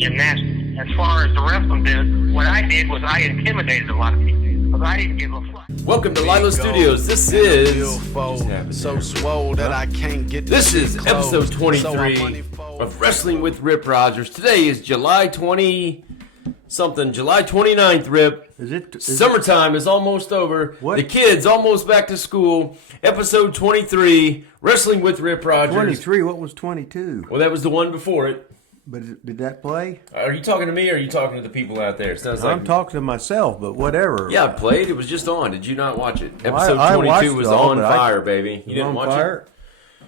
gymnastics. As far as the wrestling did, what I did was I intimidated a lot of people because I didn't give a fuck. Welcome to Lilas Studios. This is episode 23 of Wrestling with Rip Rogers. Today is July 29th, Rip. Summertime is almost over. What? The kids almost back to school. Episode 23, Wrestling with Rip Rogers. 23, what was 22? Well, that was the one before it. But did that play? Are you talking to me or are you talking to the people out there? Sounds like I'm talking to myself, but whatever. Yeah, it played. It was just on. Did you not watch it? Well, Episode I 22 was watched it all, on but fire, baby. You didn't on watch fire?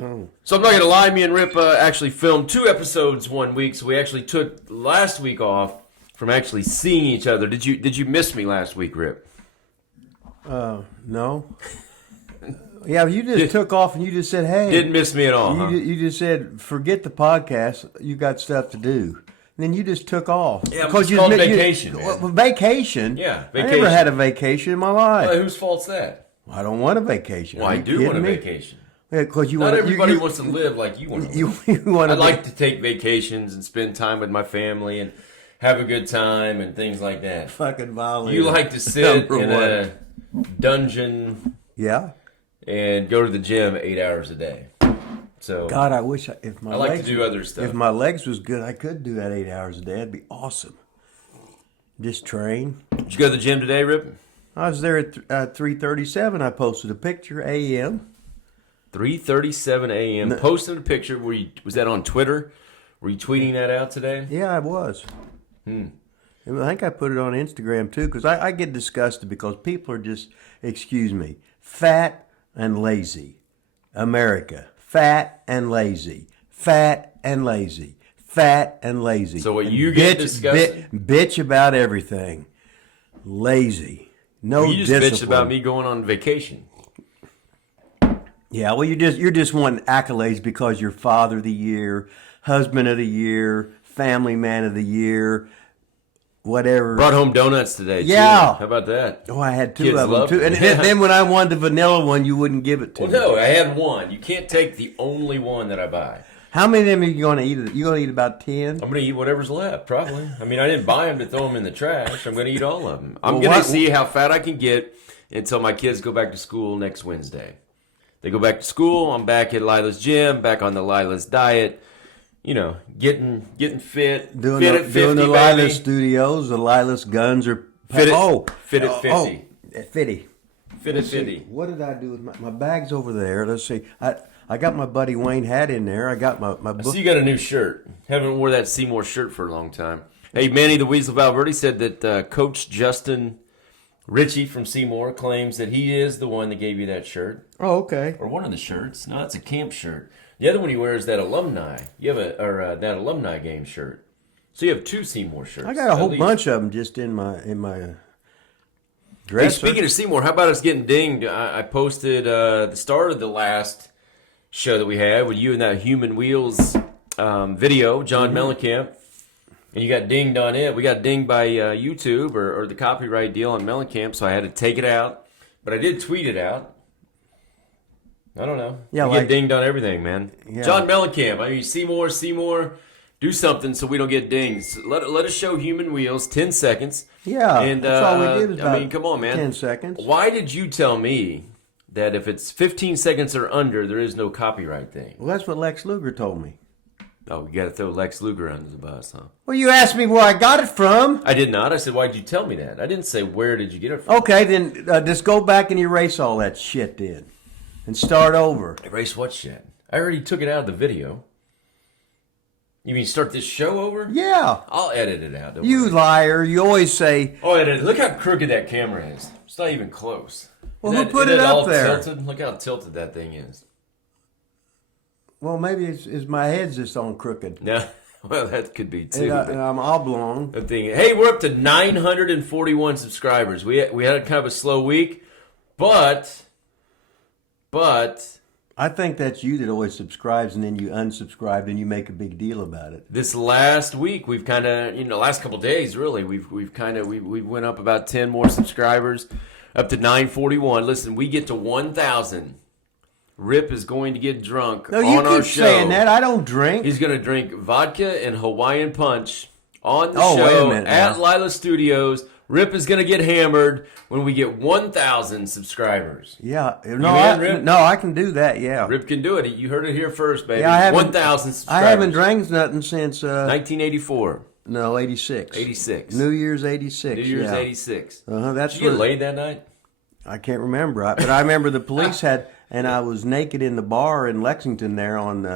it? Oh. So I'm not going to lie. Me and Rip actually filmed 2 episodes one week, so we actually took last week off from actually seeing each other. Did you miss me last week, Rip? No. Yeah, you just took off and you just said, hey. Didn't miss me at all, huh? You just said, forget the podcast. You got stuff to do. And then you just took off. Yeah, it's called vacation, man. Vacation? Yeah, I vacation. never had a vacation in my life. Well, whose fault's that? I don't want a vacation. Well, I do want a vacation. Yeah, because Not everybody wants to live like you want to live. You want I like to take vacations and spend time with my family and have a good time and things like that. Fucking violent. You like to sit in a dungeon, yeah, and go to the gym 8 hours a day. So God, I wish I like legs, to do other stuff. If my legs was good, I could do that 8 hours a day. That'd be awesome. Just train. Did you go to the gym today, Rip? I was there at 3:37. I posted a picture a.m. 3:37 a.m. No. Posted a picture. Was that on Twitter? Were you tweeting that out today? Yeah, I was. I think I put it on Instagram too, because I get disgusted because people are just, excuse me, fat and lazy. America, fat and lazy, fat and lazy, fat and lazy. So what you get disgusted? Bitch about everything. Lazy. No you just discipline. bitched about me going on vacation. Yeah, well, you're just wanting accolades because you're father of the year, husband of the year, family man of the year, whatever. Brought home donuts today, too. Yeah. How about that? Oh, I had 2 Kids of them, love too. them. And then when I wanted the vanilla one, you wouldn't give it to me. Well, no, I had one. You can't take the only one that I buy. How many of them are you going to eat? You going to eat about 10? I'm going to eat whatever's left, probably. I mean, I didn't buy them to throw them in the trash. I'm going to eat all of them. I'm going to see how fat I can get until my kids go back to school next Wednesday. They go back to school. I'm back at Lilas gym, back on the Lilas diet. You know, getting fit. Doing fit at 50, the baby. Lilas studios, the Lilas guns are... Fit at 50. At 50. Fit at 50. What did I do with my bag's over there? Let's see. I got my buddy Wayne hat in there. I got my book. I see you got a new shirt. Haven't wore that Seymour shirt for a long time. Hey, Manny the Weasel Valverde said that Coach Justin Ritchie from Seymour claims that he is the one that gave you that shirt. Oh, okay. Or one of the shirts. No, it's a camp shirt. The other one he wears that alumni. You have that alumni game shirt. So you have 2 Seymour shirts. I got a whole bunch of them just in my dresser. Hey, speaking of Seymour, how about us getting dinged? I posted the start of the last show that we had with you and that Human Wheels video, John Mellencamp. And you got dinged on it. We got dinged by YouTube or the copyright deal on Mellencamp, so I had to take it out. But I did tweet it out. I don't know. Yeah, you get dinged on everything, man. Yeah. John Mellencamp. I mean, Seymour, do something so we don't get dinged. So let us show Human Wheels 10 seconds. Yeah, and that's all we did was about come on, man. 10 seconds. Why did you tell me that if it's 15 seconds or under, there is no copyright thing? Well, that's what Lex Luger told me. Oh, you got to throw Lex Luger under the bus, huh? Well, you asked me where I got it from. I did not. I said, why did you tell me that? I didn't say, where did you get it from? Okay, then just go back and erase all that shit then. And start over. Erase what shit? I already took it out of the video. You mean start this show over? Yeah. I'll edit it out. Don't You worry. liar. You always say... Oh, edit it. Look how crooked that camera is. It's not even close. Well, who put it up there? Tilted? Look how tilted that thing is. Well, maybe it's my head's just on crooked. Yeah. Well, that could be too. And I'm oblong. That thing. Hey, we're up to 941 subscribers. We had kind of a slow week, but I think that's you that always subscribes and then you unsubscribe and you make a big deal about it. this last week we've kind of, last couple of days really, we went up about 10 more subscribers, up to 941. Listen, we get to 1,000. Rip is going to get drunk No, on you our keep show. saying that. I don't drink. He's going to drink vodka and Hawaiian punch on the Oh, wait a show minute at now. Lilas Studios. Rip is going to get hammered when we get 1,000 subscribers. Yeah. in, Rip? No, I can do that, yeah. Rip can do it. You heard it here first, baby. Yeah, I haven't- 1,000 subscribers. I haven't drank nothing since 1984. no, 86. 86. New Year's 86. New Year's yeah. 86. That's Did you get what- laid that night? I can't remember, but I remember the police had, and I was naked in the bar in Lexington there on,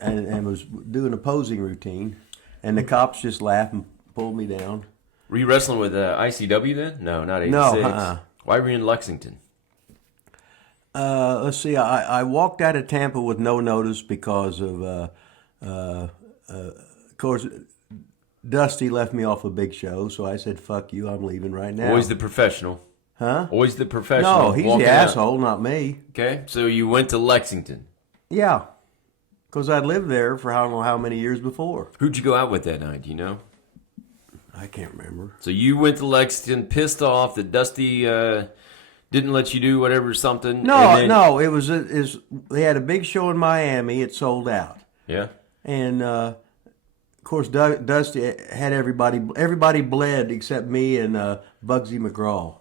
and was doing a posing routine, and the cops just laughed and pulled me down. Were you wrestling with ICW then? No, not 86. No, Why were you in Lexington? Let's see. I walked out of Tampa with no notice because of course, Dusty left me off a big show, so I said, "Fuck you, I'm leaving right now." Always the professional. Huh? Always the professional. No, he's walking the out. asshole, not me. Okay, so you went to Lexington. Yeah, because I'd lived there for I don't know how many years before. Who'd you go out with that night? Do you know? I can't remember. So you went to Lexington, pissed off that Dusty didn't let you do whatever something. No, it was they had a big show in Miami. It sold out, Yeah. and of course Dusty had everybody bled except me and Bugsy McGraw.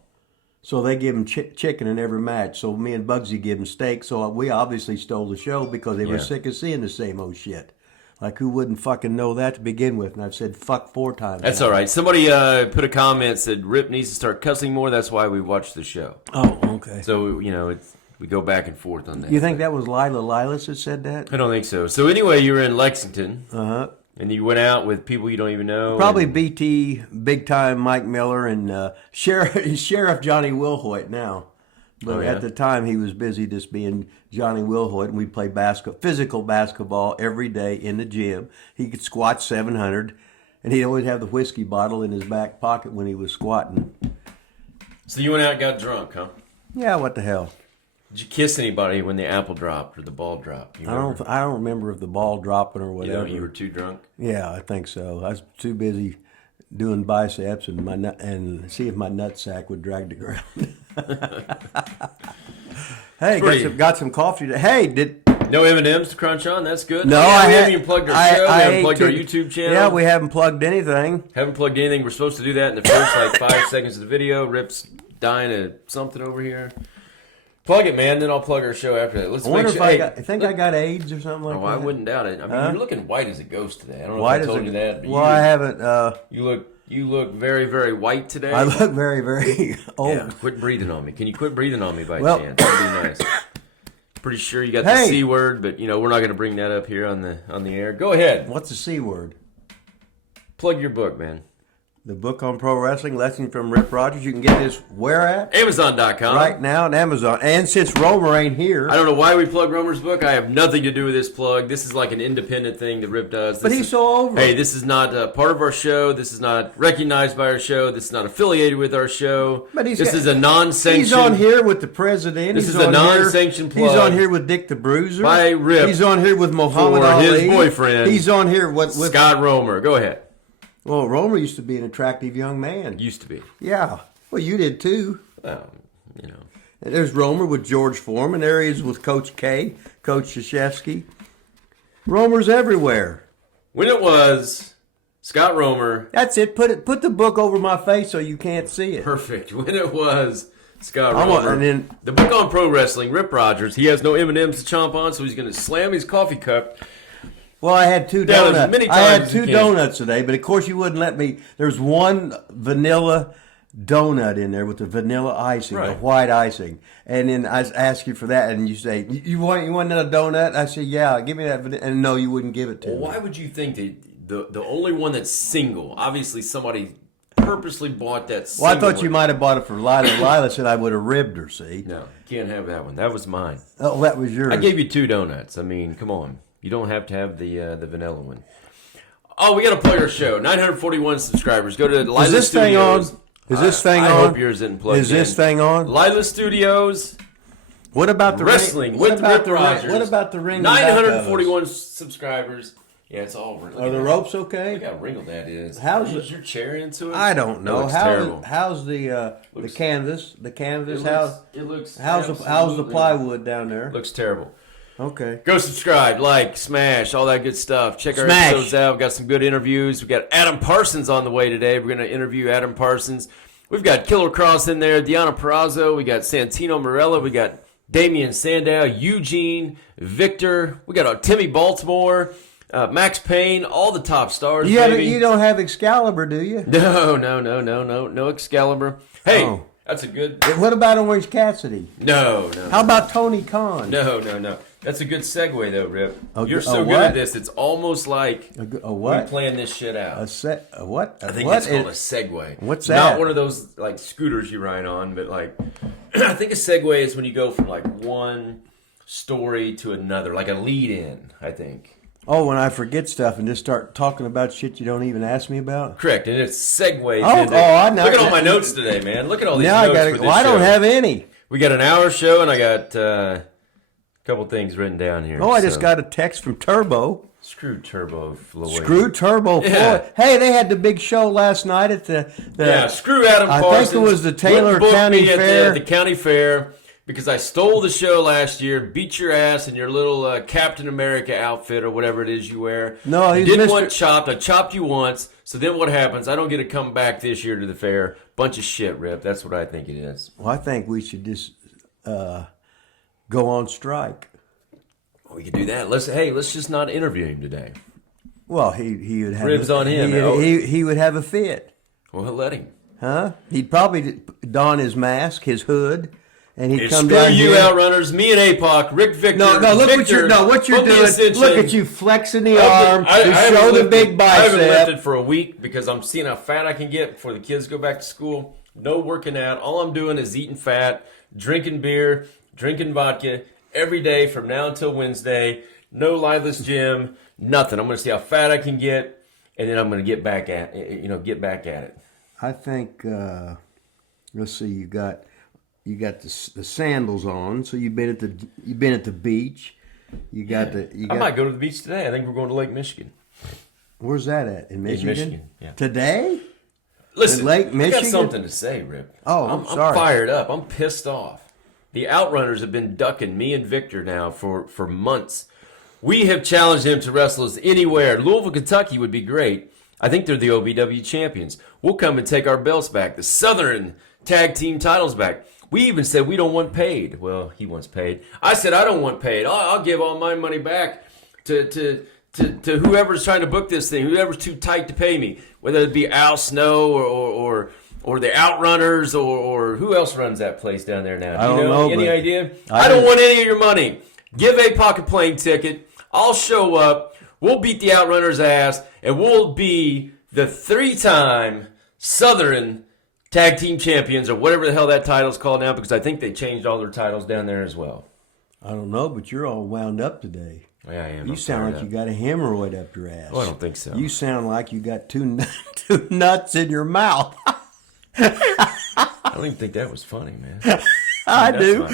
So they give him chicken in every match. So me and Bugsy give him steak. So we obviously stole the show because they were Yeah. sick of seeing the same old shit. Like, who wouldn't fucking know that to begin with? And I've said fuck 4 times. That's now. all right. Somebody put a comment, said Rip needs to start cussing more. That's why we watched the show. Oh, okay. So, we go back and forth on that. You think that was Lilas that said that? I don't think so. So anyway, you were in Lexington, Uh-huh. and you went out with people you don't even know. Probably and- BT, big time Mike Miller, and Sheriff Johnny Wilhoit now. But Oh, yeah? at the time, he was busy just being Johnny Wilhoit, and we'd play physical basketball every day in the gym. He could squat 700, and he'd always have the whiskey bottle in his back pocket when he was squatting. So you went out and got drunk, huh? Yeah, what the hell? Did you kiss anybody when the apple dropped or the ball dropped? You remember? I don't remember if the ball dropping or You whatever. you were too drunk? Yeah, I think so. I was too busy doing biceps and see if my nutsack would drag the ground. Hey, got some coffee today. Hey, No M&M's to crunch on? That's good. No, Yeah, I we had- haven't even plugged our I- show. I We haven't ate plugged our two- YouTube channel. Yeah, we haven't plugged anything. Haven't plugged anything. We're supposed to do that in the first 5 seconds of the video. Rip's dying of something over here. Plug it, man. Then I'll plug our show after that. Let's I wonder make if sure. I think I got AIDS or something like Oh, that. I wouldn't doubt it. I mean, Huh? you're looking white as a ghost today. I don't know White if I as told you that. But well, I haven't. you look very, very white today. I look very, very old. Yeah, quit breathing on me. Can you quit breathing on me by Well- chance? That'd be nice. Pretty sure you got the Hey! C word, but we're not going to bring that up here on the air. Go ahead. What's the C word? Plug your book, man. The book on pro wrestling, Lessons from Rip Rogers. You can get this where at? Amazon.com. Right now on Amazon. And since Romer ain't here, I don't know why we plug Romer's book. I have nothing to do with this plug. This is like an independent thing that Rip does. but he's so over. Hey, this is not part of our show. This is not recognized by our show. This is not affiliated with our show. But this is a non-sanctioned. He's on here with the president. This He's is a on non-sanctioned here. He's plug on here with Dick the Bruiser. by Rip He's on here with Muhammad for Ali. his boyfriend. He's on here with Scott Romer. Go ahead. Well, Romer used to be an attractive young man. Used to be. Yeah. Well, you did too. Well, And there's Romer with George Foreman. There he is with Coach K, Coach Krzyzewski. Romer's everywhere. When it was Scott Romer. That's it. Put the book over my face so you can't see it. Perfect. When it was Scott I want- Romer. and then- the book on pro wrestling, Rip Rogers. He has no M&M's to chomp on, so he's going to slam his coffee cup. Well, I had two Down as donuts. many I had times as you two can. donuts today, but of course you wouldn't let me. There's one vanilla donut in there with the vanilla icing, the Right. white icing, and then I ask you for that, and you say you want another donut? I say yeah, give me that, and no, you wouldn't give it to Well, me. why would you think that the only one that's single? Obviously, somebody purposely bought that. Well, I single thought you one. might have bought it for Lila. Lila said I would have ribbed her. See? No, can't have that one. That was mine. Oh, that was yours. I gave you 2 donuts. I mean, come on. You don't have to have the vanilla one. Oh, we got to plug our show. 941 subscribers. Go to Lila Is this thing on? Studios. Is this thing I on? hope yours isn't plugged Is this in. thing on? Lila Studios. What about the Wrestling ring? with What about Rip the ring? Rogers. What about the ring? back of us? 941 subscribers. Yeah, it's all wrinkled. Are the ropes okay? Look how wrinkled that is. How's Is your chair into it? I don't know. It looks terrible. How's the Looks- canvas? The canvas. It looks How's the absolutely- plywood down there? Looks terrible. Okay. Go subscribe, like, smash, all that good stuff. Check our Smash. episodes out. We've got some good interviews. We've got Adam Parsons on the way today. We're going to interview Adam Parsons. We've got Killer Kross in there, Deonna Purrazzo. We got Santino Marella. We got Damian Sandow, Eugene, Victor. We got Timmy Baltimore, Max Payne, all the top stars. You don't have Excalibur, do you? No Excalibur. Hey, that's a good. What about Orange Cassidy? No. How about Tony Khan? No. That's a good segue, though, Rip. A You're so good what? at this. It's almost like A what? we plan this shit out. A what? I think what it's called a segue. What's Not that? one of those like scooters you ride on, but like I think a segue is when you go from like one story to another, like a lead-in. I think. Oh, when I forget stuff and just start talking about shit you don't even ask me about. Correct, and it's segues. I know. Look at all my notes today, man. Look at all these Now notes I for this I don't show. have any. We got an hour show, and I got a couple things written down here. I just got a text from Turbo. Screw Turbo Floyd. Screw Turbo Yeah. Floyd. Hey, they had the big show last night at the Yeah, screw Adam I Parsons. think it was the Taylor Wouldn't book County me at Fair. the county fair because I stole the show last year, beat your ass in your little Captain America outfit or whatever it is you wear. No, you he's didn't Mr. want chopped. I chopped you once. So then what happens? I don't get to come back this year to the fair. Bunch of shit, Rip. That's what I think it is. Well, I think we should just go on strike. We could do that. Let's just not interview him today. Well, he would have Ribs on him. He would have a fit, Well, let him. huh? He'd probably don his mask, his hood, and he'd Hey, come screw down you, here. Outrunners. Me and APOC, Rick Victor. No, look Victor, what you're book the doing. Ascension. Look at you flexing the I arm haven't- to I haven't show the lifted- big I haven't bicep. lifted for a week because I'm seeing how fat I can get before the kids go back to school. No working out. All I'm doing is eating fat, drinking beer, drinking vodka every day from now until Wednesday. No Lilas gym, nothing. I'm going to see how fat I can get, and then I'm going to get back at it. I think. Let's see. You got the sandals on, so you've been at the beach. I might go to the beach today. I think we're going to Lake Michigan. Where's that at? In Michigan? Michigan, yeah. Today? Listen, In Lake I Michigan? got something to say, Rip. Oh, I'm sorry. fired up. I'm pissed off. The Outrunners have been ducking me and Victor now for months. We have challenged them to wrestle us anywhere. Louisville, Kentucky would be great. I think they're the OVW champions. We'll come and take our belts back. The Southern Tag Team titles back. We even said we don't want paid. Well, he wants paid. I said I don't want paid. I'll give all my money back to whoever's trying to book this thing, whoever's too tight to pay me, whether it be Al Snow or the Outrunners or who else runs that place down there now? I don't know, Any but idea? I don't want any of your money. Give a pocket plane ticket. I'll show up. We'll beat the Outrunners' ass, and we'll be the 3-time Southern Tag Team Champions, or whatever the hell that title's called now, because I think they changed all their titles down there as well. I don't know, but you're all wound up today. Yeah, I am. You sound like you got a hemorrhoid up your ass. Oh, I don't think so. You sound like you got two nuts in your mouth. I don't even think that was funny, man. I do.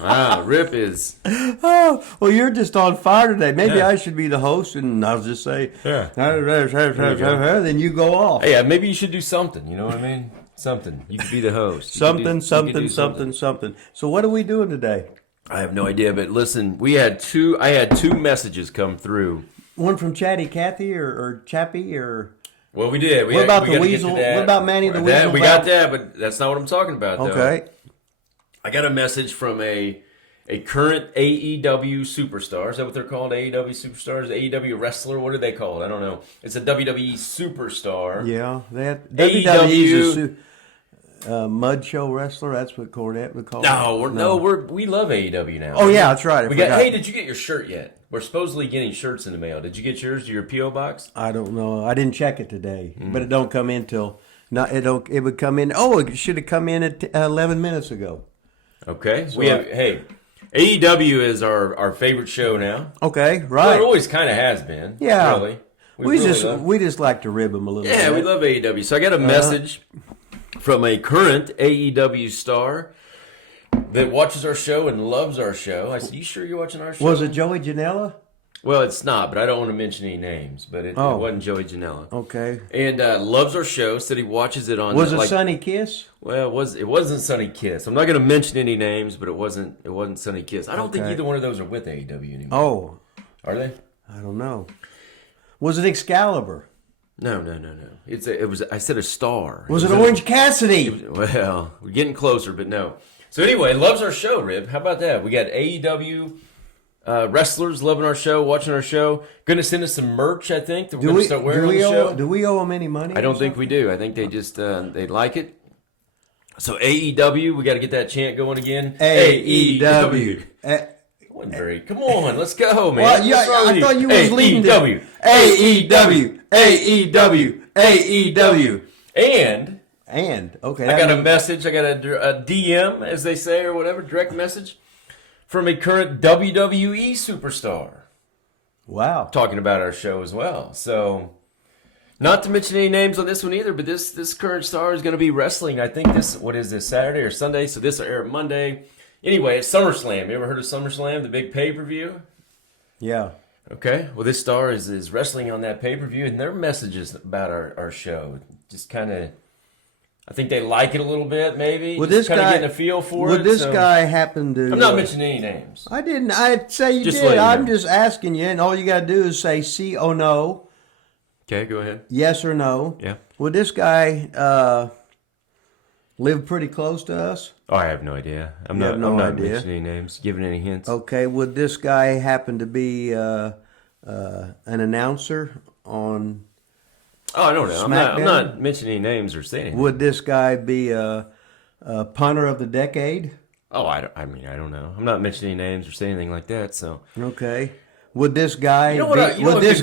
Wow, Rip is... Oh, well, you're just on fire today. Maybe I should be the host, and I'll just say, Yeah. Then you go off. Hey, maybe you should do something, you know what I mean? Something. You could be the host. You could do Something. So what are we doing today? I have no idea, but listen, I had two messages come through. One from Chatty Cathy or Chappie or... Well, we did. What about the Weasel? What about Manny the Weasel? We got that, but that's not what I'm talking about, though. Okay. I got a message from a current AEW superstar. Is that what they're called? AEW superstars? AEW wrestler? What are they called? I don't know. It's a WWE superstar. Yeah. AEW WWE's a mud show wrestler. That's what Cornette would call it. We love AEW now. Oh, yeah, that's right. Hey, did you get your shirt yet? We're supposedly getting shirts in the mail. Did you get yours to your P.O. box? I don't know. I didn't check it today, but it don't come in till... It would come in... Oh, it should have come in at 11 minutes ago. Okay. So AEW is our favorite show now. Okay, Well, right. it always kind of has been. Yeah. Really. We just like to rib them a little bit. Yeah, we love AEW. So I got a message from a current AEW star that watches our show and loves our show. I said, "You sure you're watching our show?" Was it Joey Janela? Well, it's not, but I don't want to mention any names. But it wasn't Joey Janela. Okay. And loves our show. Said he watches it on. Was it Sunny Kiss? Well, it wasn't Sunny Kiss. I'm not going to mention any names, but it wasn't Sunny Kiss. I don't think either one of those are with AEW anymore. Oh, are they? I don't know. Was it Excalibur? No. It was. I said a star. Was it Orange Cassidy? Well, we're getting closer, but no. So anyway, loves our show, Rib. How about that? We got AEW wrestlers loving our show, watching our show. Going to send us some merch, I think, that we're going to start wearing on the show. Do we owe them any money? I don't think we do. I think they just they like it. So AEW, we got to get that chant going again. AEW. Come on, let's go, man. Well, I thought you was leading to AEW, AEW, AEW. And okay, I got a message. I got a DM, as they say, or whatever, direct message from a current WWE superstar. Wow, talking about our show as well. So, not to mention any names on this one either, but this current star is going to be wrestling. I think this Saturday or Sunday? So this will air Monday. Anyway, it's SummerSlam. You ever heard of SummerSlam, the big pay-per-view? Yeah. Okay. Well, this star is wrestling on that pay-per-view, and their messages about our show just kind of, I think they like it a little bit, maybe. Would this kind of guy getting a feel for it. Would this guy happen to? I'm not mentioning any names. I didn't. I'd say you Just did. I'm just asking you, and all you got to do is say "see" or "no." Okay, go ahead. Yes or no. Yeah. Would this guy live pretty close to us? Oh, I have no idea. I'm not mentioning any names, giving any hints. Okay. Would this guy happen to be an announcer on? Oh, I don't know. I'm not mentioning any names or saying anything. Would this guy be a punter of the decade? Oh, I don't know. I'm not mentioning any names or saying anything like that. So okay. Would this guy would this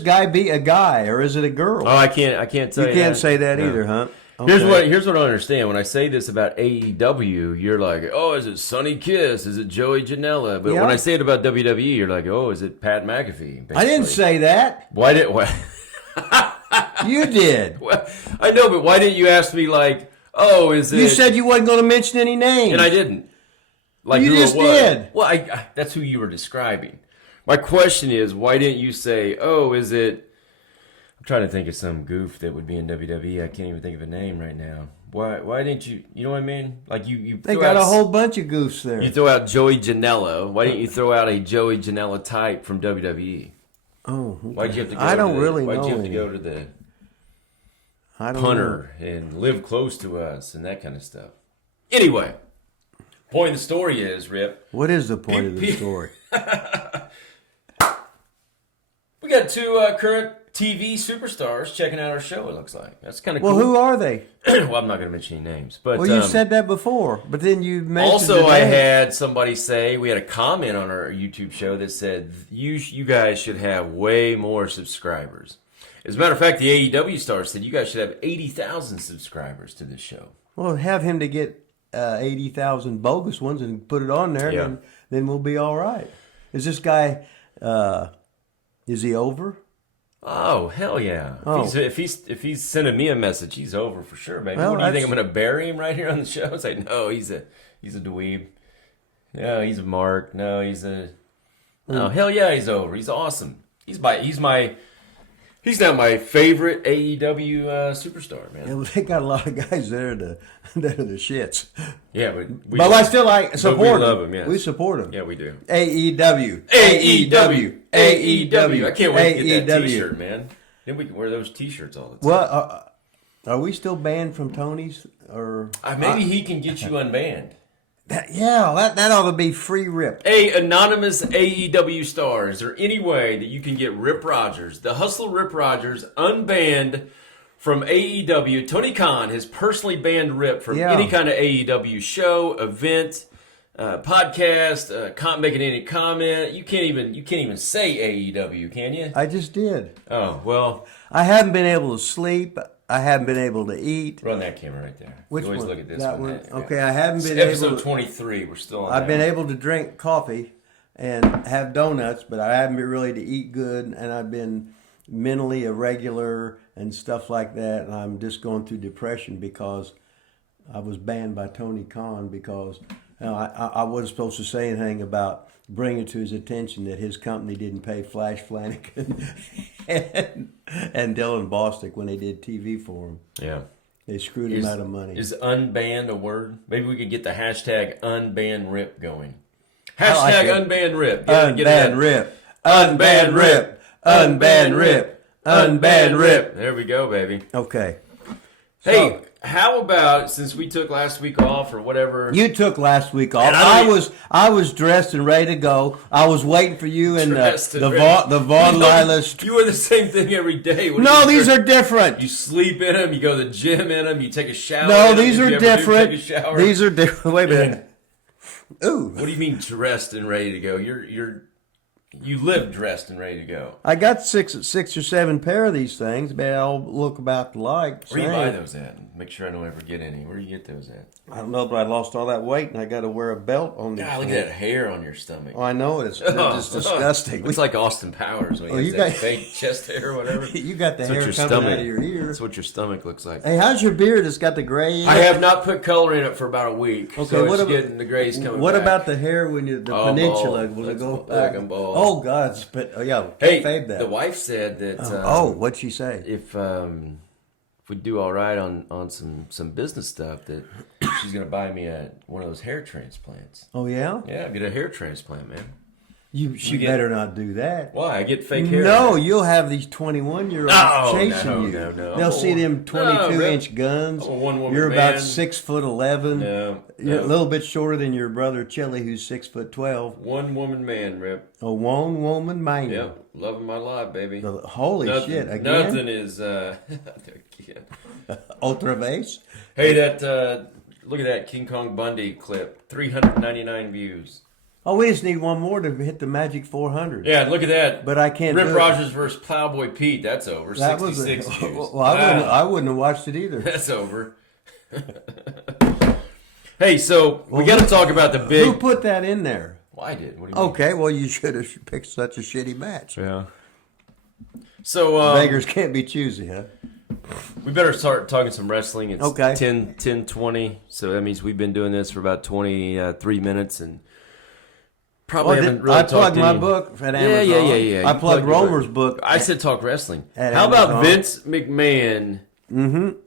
guy be a guy or is it a girl? Oh, I can't say you can't say that either, huh? Okay. Here's what I understand. When I say this about AEW, you're like, oh, is it Sunny Kiss? Is it Joey Janela? But when I say it about WWE, you're like, oh, is it Pat McAfee? Basically. I didn't say that. Why did? You did. Well, I know, but why didn't you ask me like, oh, is it? You said you wasn't going to mention any names, and I didn't. Like you just did. Well, that's who you were describing. My question is, why didn't you say, oh, is it? I'm trying to think of some goof that would be in WWE. I can't even think of a name right now. Why didn't you? You know what I mean? Like you. They got a whole bunch of goofs there. You throw out Joey Janela. Why didn't you throw out a Joey Janela type from WWE? Oh, okay. Why'd you have to go? I don't really know. Why'd you have to go to the punter and live close to us and that kind of stuff? Anyway, point of the story is, Rip. What is the point of the story? We got two current TV superstars checking out our show, it looks like. That's kind of cool. Well, who are they? Well, I'm not going to mention any names. But, well, you said that before, but then you mentioned also, I had somebody say, we had a comment on our YouTube show that said, you guys should have way more subscribers. As a matter of fact, the AEW star said, you guys should have 80,000 subscribers to this show. Well, have him to get 80,000 bogus ones and put it on there, and then we'll be all right. Is this guy, is he over? Oh, hell yeah. Oh. If he's sending me a message, he's over for sure, baby. Well, what do you think, I'm going to bury him right here on the show? It's like, no, he's a dweeb. No, he's a mark. No, he's a... No, hell yeah, he's over. He's awesome. He's now my favorite AEW superstar, man. Yeah, well, they got a lot of guys there that are the shits. Yeah, but I still support we love him, yes. We support him. Yeah, we do. AEW. I can't wait to get that T-shirt, man. Then we can wear those T-shirts all the time. Well, are we still banned from Tony's? Or maybe he can get you unbanned. That ought to be free rip. Hey, anonymous AEW star, is there any way that you can get Rip Rogers, the Hustler Rip Rogers, unbanned from AEW? Tony Khan has personally banned Rip from any kind of AEW show, event, podcast, making any comment. You can't even say AEW, can you? I just did. Oh, well. I haven't been able to sleep. I haven't been able to eat. Run that camera right there. Which you always one? Look at this that one. Okay, I haven't been episode able to... 23, we're still on I've been able to drink coffee and have donuts, but I haven't been really to eat good, and I've been mentally irregular and stuff like that, and I'm just going through depression because I was banned by Tony Khan because I wasn't supposed to say anything about bringing to his attention that his company didn't pay Flash Flanagan and Dylan Bostic when they did TV for him. Yeah. They screwed him out of money. Is unbanned a word? Maybe we could get the hashtag unban rip going. I like Hashtag it. unban rip. Unban rip. Unban rip. Unban rip. Unban rip. There we go, baby. Okay. Hey, So, how about, since we took last week off or whatever? you took last week off. And I was dressed and ready to go. I was waiting for you and Dressed and the ready. Von Lilas. You wear the same thing every day. What No, do you these do? are different. You sleep in them. You go to the gym in them. You take a shower. No, in 'em. these Did are you ever different. Take a shower? These are different. Wait a minute. Ooh. What do you mean dressed and ready to go? You live dressed and ready to go. I got six or seven pair of these things. They all look about alike. Where do you same. buy those at? Make sure I don't ever get any. Where do you get those at? I don't know, but I lost all that weight and I got to wear a belt on these. God, look at that hair on your stomach. Oh, I know it's just disgusting. Looks like Austin Powers when he Oh, has you that got- fake chest hair or whatever. You got the That's what hair your coming stomach- out of your ear. That's what your stomach looks like. Hey, how's your beard? It's got the gray in I it. have not put color in it for about a week. Okay, so what it's about- getting the grays coming What back. about the hair when you the Oh, peninsula? bald. Will it That's go bald. back? I'm bald. Oh God, oh yeah. Hey, fade that. the wife said that. What'd she say? If we do all right on some business stuff, that she's gonna buy me one of those hair transplants. Oh yeah. Yeah, get a hair transplant, man. She get- better not do that. Why? I get fake hair. No, you'll have these 21-year-olds No, chasing you. no. They'll see them 22-inch guns. I'm a one-woman You're about man. 6'11". No, You're no. a little bit shorter than your brother Chili, who's 6'12". One woman man, Rip. A one woman man. Yep, loving my life, baby. Holy shit! Again, Nothing is again. Ultra vase. Hey, look at that King Kong Bundy clip. 399 views. Oh, we just need one more to hit the magic 400. Yeah, look at that. But I can't. Rip do it. Rogers versus Plowboy Pete. That's over. That 66 was views. well. I wouldn't have watched it either. That's over. Hey, so we got to talk about the big. Who put that in there? Well, I did. What do you mean? Okay, well you should have picked such a shitty match. Yeah. So Beggars can't be choosy, huh? we better start talking some wrestling. It's Okay. 10:20, so that means we've been doing this for about 23 minutes and probably haven't really I talked plugged my any- book at Yeah, Amazon. yeah. I You plugged your Romer's book. I said talk wrestling. At How about Amazon. Vince McMahon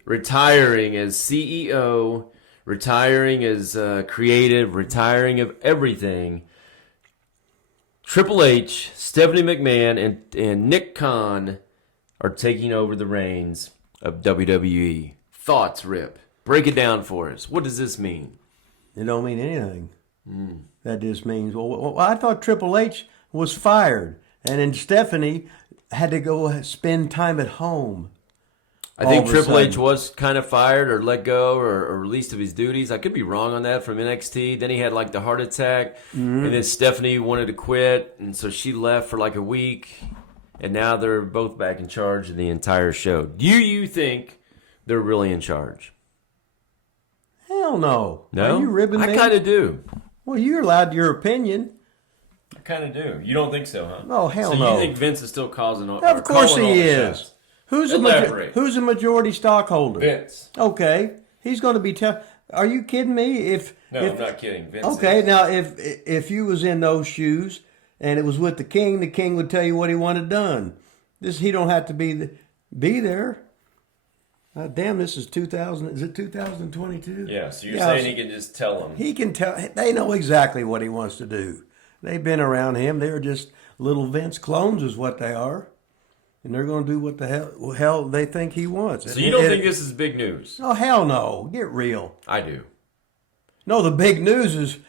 retiring as CEO, retiring as creative, retiring of everything? Triple H, Stephanie McMahon, and Nick Khan are taking over the reins of WWE. Thoughts, Rip? Break it down for us. What does this mean? It don't mean anything. That just means, well, I thought Triple H was fired, and then Stephanie had to go spend time at home. I think all of a Triple H sudden. was kind of fired or let go or released of his duties. I could be wrong on that from NXT. Then he had like the heart attack, and then Stephanie wanted to quit, and so she left for like a week, and now they're both back in charge of the entire show. Do you think they're really in charge? Hell no. No, Are you ribbing me? I kind of do. Well, you're allowed your opinion. I kind of do. You don't think so, huh? Oh, hell so no. you think Vince is still causing? Of course he is. Who's Elaborate. who's a majority stockholder? Vince. Okay, he's going to be. Are you kidding me? No, I'm not kidding. Vince. Okay, is. now if you was in those shoes and it was with the king would tell you what he wanted done. He don't have to be there. Damn, this is 2000. Is it 2022? Yeah. So you're saying he can just tell them? He can tell. They know exactly what he wants to do. They've been around him. They're just little Vince clones, is what they are, and they're going to do what the hell they think he wants. So you don't think this is big news? Oh hell no! Get real. I do. No, the big news is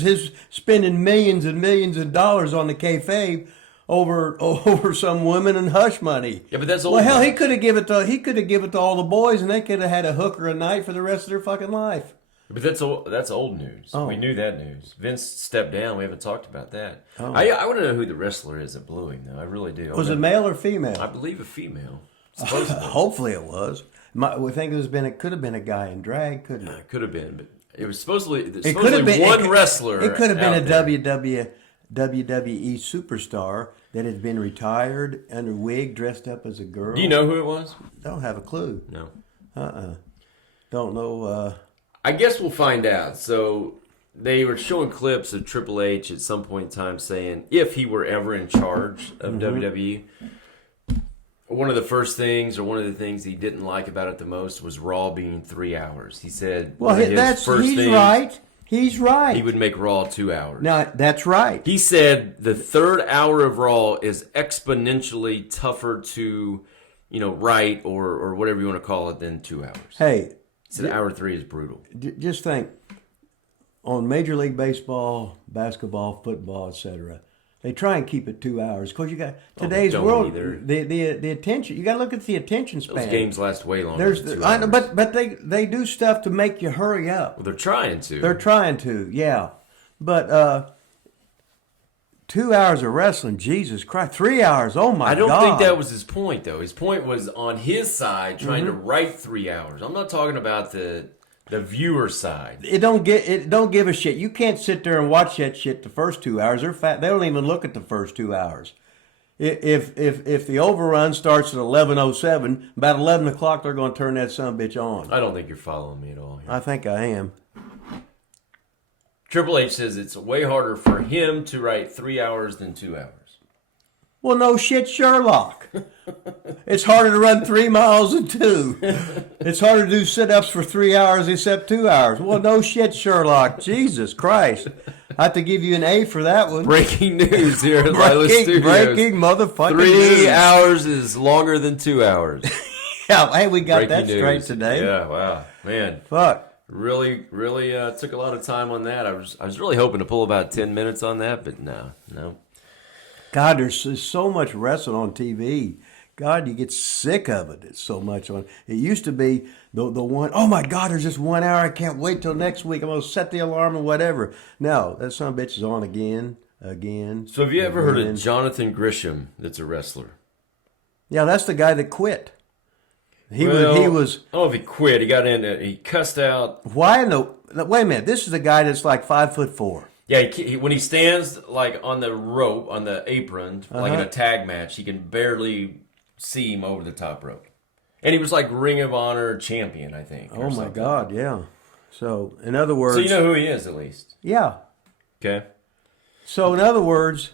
his spending millions and millions of dollars on the kayfabe over some women and hush money. Yeah, but that's old. Well, hell, money. he could have given it to all the boys, and they could have had a hooker a night for the rest of their fucking life. But that's old news. Oh. We knew that news. Vince stepped down. We haven't talked about that. Oh. I want to know who the wrestler is at Blue Wing, though. I really do. Was it male or female? I believe a female. Supposedly. Hopefully it was. We think it could have been a guy in drag, couldn't it? It could have been, but it was supposedly It wrestler. It could have been out a there. WWE superstar that had been retired under wig, dressed up as a girl. Do you know who it was? Don't have a clue. No. Don't know. I guess we'll find out. So they were showing clips of Triple H at some point in time saying if he were ever in charge of WWE, one of the first things or one of the things he didn't like about it the most was Raw being 3 hours. He said, well, he's right. He's right. He would make Raw 2 hours. No, that's right. He said the third hour of Raw is exponentially tougher to, write or whatever you want to call it than 2 hours. Hey. He said hour 3 is brutal. Just think, on Major League Baseball, basketball, football, etc., they try and keep it 2 hours because you got today's world. The attention. You got to look at the attention span. Those games last way longer. Than 2 hours. But they do stuff to make you hurry up. Well, they're trying to. They're trying to, yeah. But 2 hours of wrestling, Jesus Christ, 3 hours. Oh my God! I don't think that was his point though. His point was on his side trying to write 3 hours. I'm not talking about the viewer side. It don't give a shit. You can't sit there and watch that shit the first 2 hours. They're fat. They don't even look at the first 2 hours. If the overrun starts at 11:07, about 11 o'clock they're going to turn that sumbitch on. I don't think you're following me at all here. I think I am. Triple H says it's way harder for him to write 3 hours than 2 hours. Well, no shit, Sherlock. It's harder to run 3 miles than 2. It's harder to do sit-ups for 3 hours except 2 hours. Well, no shit, Sherlock. Jesus Christ. I have to give you an A for that one. Breaking news here at Lilas Studios. Breaking motherfucking 3 news. hours is longer than 2 hours. Yeah, hey, we got Breaking that straight news. today. Yeah, wow. Man. Fuck. Really took a lot of time on that. I was really hoping to pull about 10 minutes on that, but no. God, there's so much wrestling on TV. God, you get sick of it. It's so much on. It used to be the one, oh my God, there's just 1 hour. I can't wait till next week. I'm going to set the alarm or whatever. No, that son of a bitch is on again. So have you ever heard of Jonathan Gresham that's a wrestler? Yeah, that's the guy that quit. He was. I don't know if he quit. He got in. He cussed out. Why wait a minute. This is a guy that's like 5'4". Yeah, when he stands like on the rope, on the apron, like in a tag match, he can barely see him over the top rope. And he was like Ring of Honor champion, I think. Oh my God, yeah. So in other words, so you know who he is at least. Yeah. Okay. So in other words,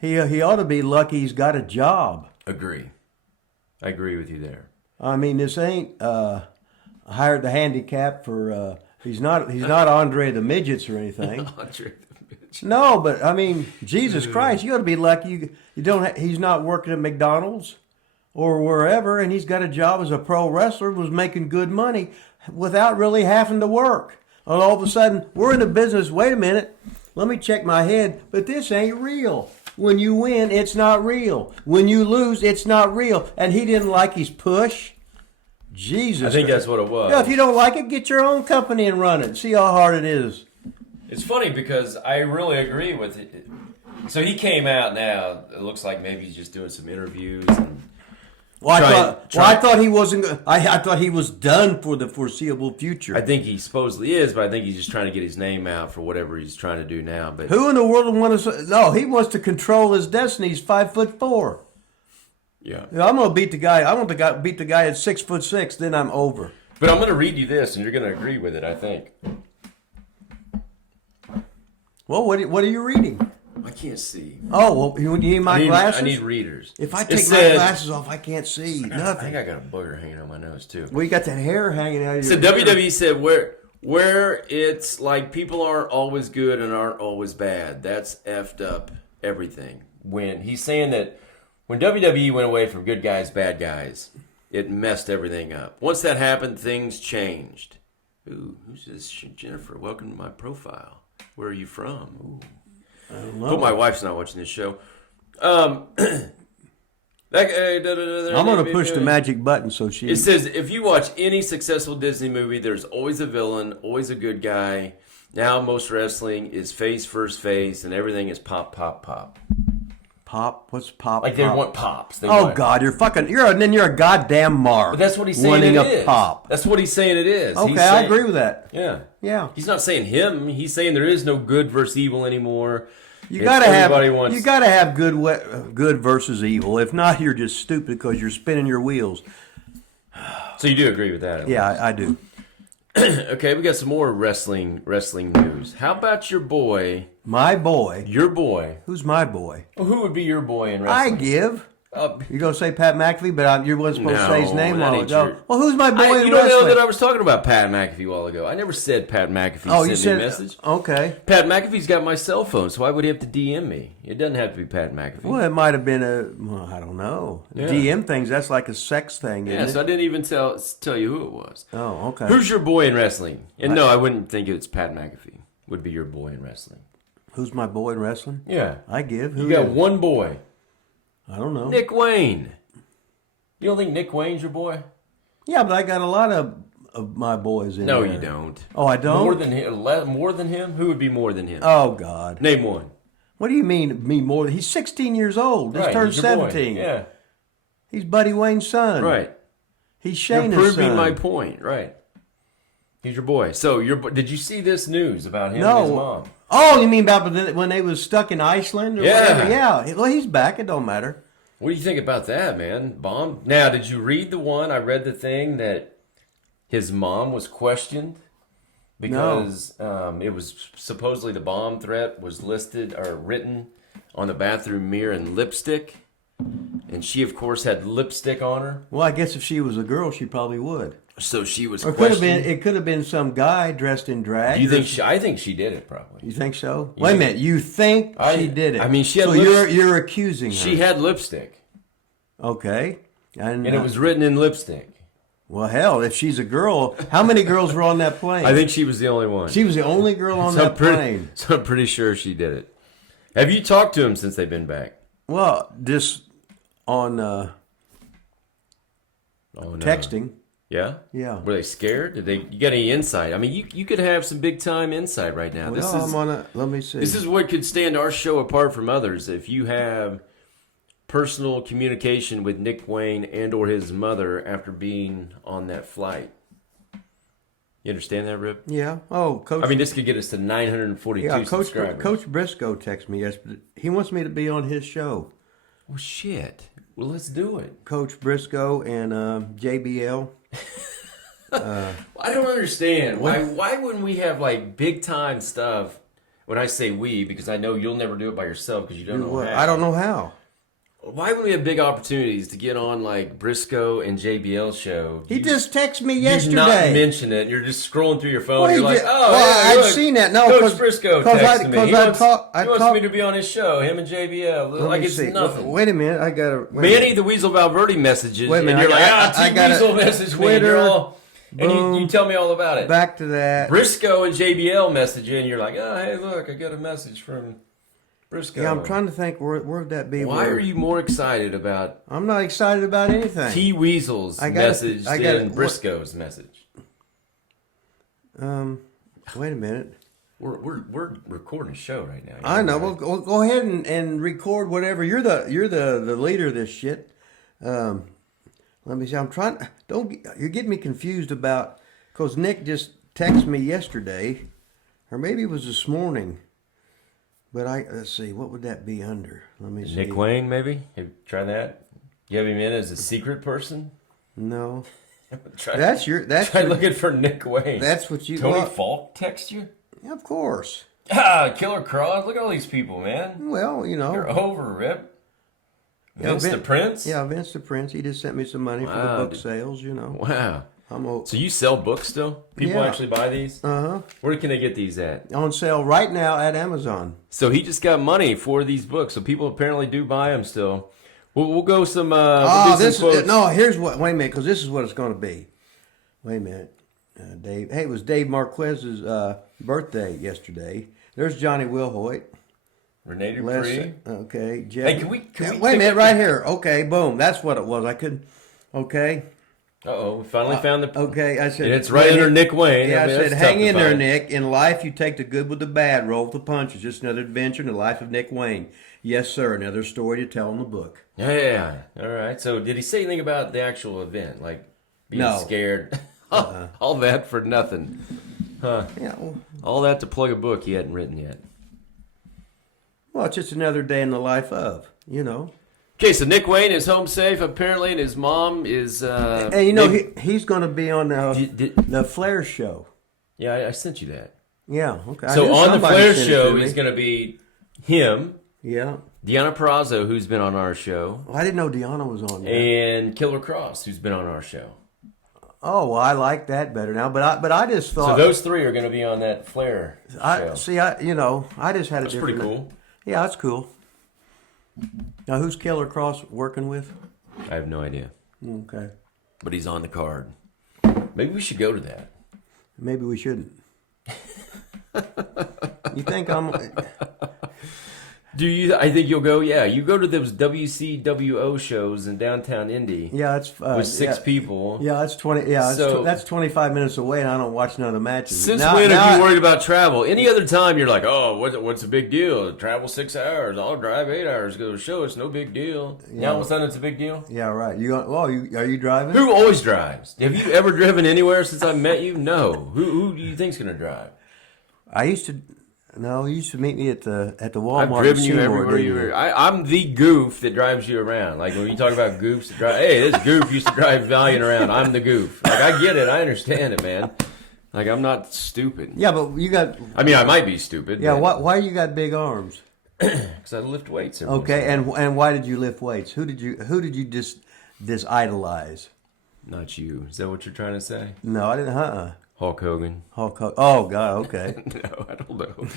he ought to be lucky he's got a job. Agree. I agree with you there. I mean, this ain't hired the handicap for. He's not Andre the Midgets or anything. Andre the Midgets. No, but I mean, Jesus Christ, you ought to be lucky. You don't. He's not working at McDonald's or wherever, and he's got a job as a pro wrestler. Was making good money without really having to work. And all of a sudden, we're in the business. Wait a minute, let me check my head. But this ain't real. When you win, it's not real. When you lose, it's not real. And he didn't like his push. Jesus. I think that's what it was. Yeah, if you don't like it, get your own company and run it. See how hard it is. It's funny because I really agree with it. So he came out now. It looks like maybe he's just doing some interviews. I thought he wasn't. I thought he was done for the foreseeable future. I think he supposedly is, but I think he's just trying to get his name out for whatever he's trying to do now. But who in the world would want to? No, he wants to control his destiny. He's 5'4". Yeah. I'm gonna beat the guy. I want to beat the guy at 6'6". Then I'm over. But I'm gonna read you this, and you're gonna agree with it. I think. Well, what are you reading? I can't see. Oh, well, you need my glasses? I need readers. If I take my glasses off, I can't see nothing. I think I got a booger hanging on my nose, too. Well, you got that hair hanging out of your So WWE said where it's like people aren't always good and aren't always bad. That's effed up everything. When he's saying that when WWE went away from good guys, bad guys, it messed everything up. Once that happened, things changed. Ooh, who's this? Jennifer, welcome to my profile. Where are you from? Ooh. I don't know. Hope my wife's not watching this show. I'm going to push the magic button so she... It says, if you watch any successful Disney movie, there's always a villain, always a good guy. Now most wrestling is face versus face, and everything is pop, pop, pop. Pop? What's pop? Like they want pops. God, you're a goddamn mark. But that's what he's saying it is. Pop. That's what he's saying it is. Okay, I agree with that. Yeah. Yeah. He's not saying him. He's saying there is no good versus evil anymore. You gotta have good versus evil. If not, you're just stupid because you're spinning your wheels. So you do agree with that? Yeah, I do. Okay, we got some more wrestling news. How about your boy? My boy. Your boy. Who's my boy? Well, who would be your boy in I wrestling? give. You're going to say Pat McAfee, but you wasn't supposed to say his name a while ago. Well, who's my boy in wrestling? You don't know that I was talking about Pat McAfee a while ago. I never said Pat McAfee sent me a message. Okay. Pat McAfee's got my cell phone, so why would he have to DM me? It doesn't have to be Pat McAfee. Well, it might have been I don't know. Yeah. DM things, that's like a sex thing, isn't it? So I didn't even tell you who it was. Oh, okay. Who's your boy in wrestling? And no, I wouldn't think it's Pat McAfee would be your boy in wrestling. Who's my boy in wrestling? Yeah. I give. You got one boy. I don't know. Nick Wayne. You don't think Nick Wayne's your boy? Yeah, but I got a lot of my boys in there. No, you don't. Oh, I don't? More than him? More than him? Who would be more than him? Oh, God. Name one. What do you mean, me more? He's 16 years old. Just turned he's your boy. 17. Yeah. He's Buddy Wayne's son. Right. He's You're Shayna's proving son. my point. Right. He's your boy. So, did you see this news about him No. and his mom? Oh, you mean about when they was stuck in Iceland or Yeah. whatever? Yeah. Well, he's back. It don't matter. What do you think about that, man? Bomb? Now, did you read the one? I read the thing that his mom was questioned because it was supposedly the bomb threat was listed or written on the bathroom mirror in lipstick. And she, of course, had lipstick on her. Well, I guess if she was a girl, she probably would. So she was Or questioned. it could have been some guy dressed in drag. Do you think I think she did it, probably. You think so? Wait a minute. You think she did it? I mean, she had so you're accusing her. She had lipstick. Okay. And it was written in lipstick. Well, hell, if she's a girl, how many girls were on that plane? I think she was the only one. She was the only girl on that plane. So I'm pretty sure she did it. Have you talked to him since they've been back? Well, just on texting. Yeah? Yeah. Were they scared? You got any insight? I mean, you could have some big time insight right now. Let me see. This is what could stand our show apart from others. If you have personal communication with Nick Wayne and or his mother after being on that flight. You understand that, Rip? Yeah. Oh, Coach. I mean, this could get us to 942 subscribers. Coach Brisco texted me yesterday. He wants me to be on his show. Well, shit. Well, let's do it. Coach Brisco and JBL. I don't understand. Why wouldn't we have, like, big-time stuff? When I say we, because I know you'll never do it by yourself because you don't know how. I don't know how. Why wouldn't we have big opportunities to get on, like, Brisco and JBL show? He just texted me You've yesterday. not mentioned it. You're just scrolling through your phone. Well, you're like, hey, I've I'd seen that. No, Coach Brisco texted me. He wants me to to be on his show, him and JBL. Like it's nothing. Wait a minute. I got to... Manny the Weasel Valverde messages. Wait a minute. And you're I got Weasel message Twitter, me. And you tell me all about it. Back to that. Brisco and JBL message you, and you're like, oh, hey, look, I got a message from Brisco. Yeah, I'm trying to think, where would that be? Why are you more excited about... I'm not excited about anything. T-Weasel's message than Brisco's message? Wait a minute. We're recording a show right now. I know. Well, go ahead and record whatever. You're the leader of this shit. Let me see. I'm trying. You're getting me confused about because Nick just texted me yesterday, or maybe it was this morning. But let's see. What would that be under? Let me see. Nick Wayne, maybe. Try that. You have him in as a secret person. No. Try looking for Nick Wayne. That's what you. Tony Falk text you. Yeah, of course. Killer Kross. Look at all these people, man. Well, You're over, Rip. Vince the Prince? Yeah, Vince the Prince. He just sent me some money for the book sales, Wow. So you sell books still? People actually buy these? Uh-huh. Where can they get these at? On sale right now at Amazon. So he just got money for these books. So people apparently do buy them still. We'll go some... here's what... Wait a minute, because this is what it's going to be. Wait a minute. Dave. Hey, it was Dave Marquez's birthday yesterday. There's Johnny Wilhoit. Renee Dupree. Okay. Jeff. Hey, can we wait a minute, right here. Okay, boom. That's what it was. I couldn't. Okay. Uh-oh, we finally found the... Okay, I said... And it's right under Nick Wayne. Yeah, I said, hang in there, Nick. In life, you take the good with the bad, roll with the punches. Just another adventure in the life of Nick Wayne. Yes, sir. Another story to tell in the book. Yeah. All right. So did he say anything about the actual event? Like being scared? All that for nothing. Huh. Yeah. Well, all that to plug a book he hadn't written yet. Well, it's just another day in the life of, Okay, so Nick Wayne is home safe apparently, and his mom is. Hey, he's going to be on the Flair show. Yeah, I sent you that. Yeah, okay. So on the Flair show is going to be him. Yeah. Deonna Purrazzo, who's been on our show. Well, I didn't know Deonna was on there. And Killer Kross, who's been on our show. Oh, well, I like that better now. But I just thought. So those three are going to be on that Flair show. I just had a different. That's pretty cool. Yeah, that's cool. Now, who's Killer Kross working with? I have no idea. Okay. But he's on the card. Maybe we should go to that. Maybe we shouldn't. You think I'm... Do you? I think you'll go. Yeah, you go to those WCWO shows in downtown Indy. Yeah, it's with six people. Yeah, that's 20. Yeah, that's 25 minutes away, and I don't watch none of the matches. Since when have you worried about travel? Any other time, you're like, oh, what's a big deal? Travel 6 hours. I'll drive 8 hours to go to a show. It's no big deal. Yeah. Now all of a sudden, it's a big deal. Yeah, right. Are you driving? Who always drives? Have you ever driven anywhere since I met you? No. Who do you think's gonna drive? I used to. No, you used to meet me at the Walmart. I've driven you everywhere you were. I'm the goof that drives you around. Like when you talk about goofs that drive, hey, this goof used to drive Valiant around. I'm the goof. Like I get it. I understand it, man. Like I'm not stupid. Yeah, but you got. I mean, I might be stupid. Yeah, why you got big arms? Because I lift weights. Okay, and why did you lift weights? Who did you just idolize? Not you. Is that what you're trying to say? No, I didn't. Hulk Hogan. Oh, God, okay. No, I don't know.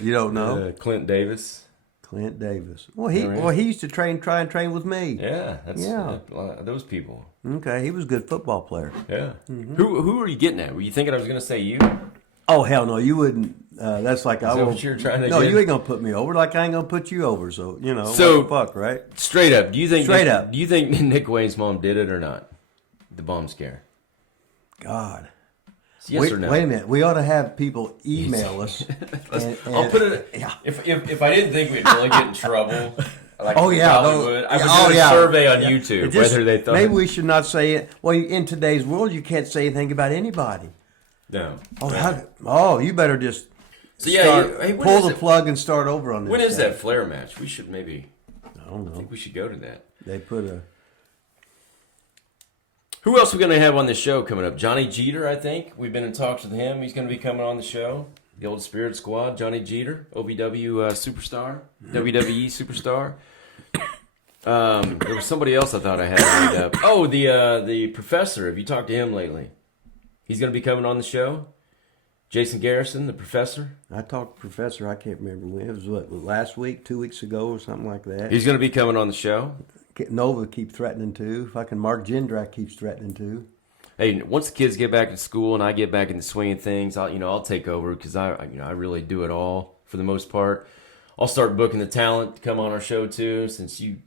You don't know? Clint Davis. Clint Davis. Well, he used to try and train with me. Yeah, those people. Okay, he was a good football player. Yeah. Mm-hmm. Who are you getting at? Were you thinking I was going to say you? Oh, hell no, you wouldn't. That's like I will. What you're trying to no, get? You ain't going to put me over like I ain't going to put you over. So, So, what the fuck, right? Straight up, do you think Nick Wayne's mom did it or not? The bomb scare. God. Yes or no? Wait a minute. We ought to have people email us. I'll put it. Yeah. If I didn't think we'd really get in trouble, like I would do a survey on YouTube whether they thought. Maybe we should not say it. Well, in today's world, you can't say anything about anybody. No. You better just. So pull the plug and start over on this. When is that Flair match? We should maybe. I don't know. I think we should go to that. They put a. Who else are we going to have on the show coming up? Johnny Jeter, I think. We've been in talks with him. He's going to be coming on the show. The old Spirit Squad, Johnny Jeter, OVW Superstar, WWE Superstar. There was somebody else I thought I had lined up. Oh, the Professor. Have you talked to him lately? He's going to be coming on the show. Jason Garrison, the Professor. I talked to Professor. I can't remember when. It was last week, 2 weeks ago, or something like that. He's going to be coming on the show. Nova keeps threatening to. Fucking Mark Jindrak keeps threatening to. Hey, once the kids get back to school and I get back into swinging things, I'll take over because I really do it all for the most part. I'll start booking the talent to come on our show too, since you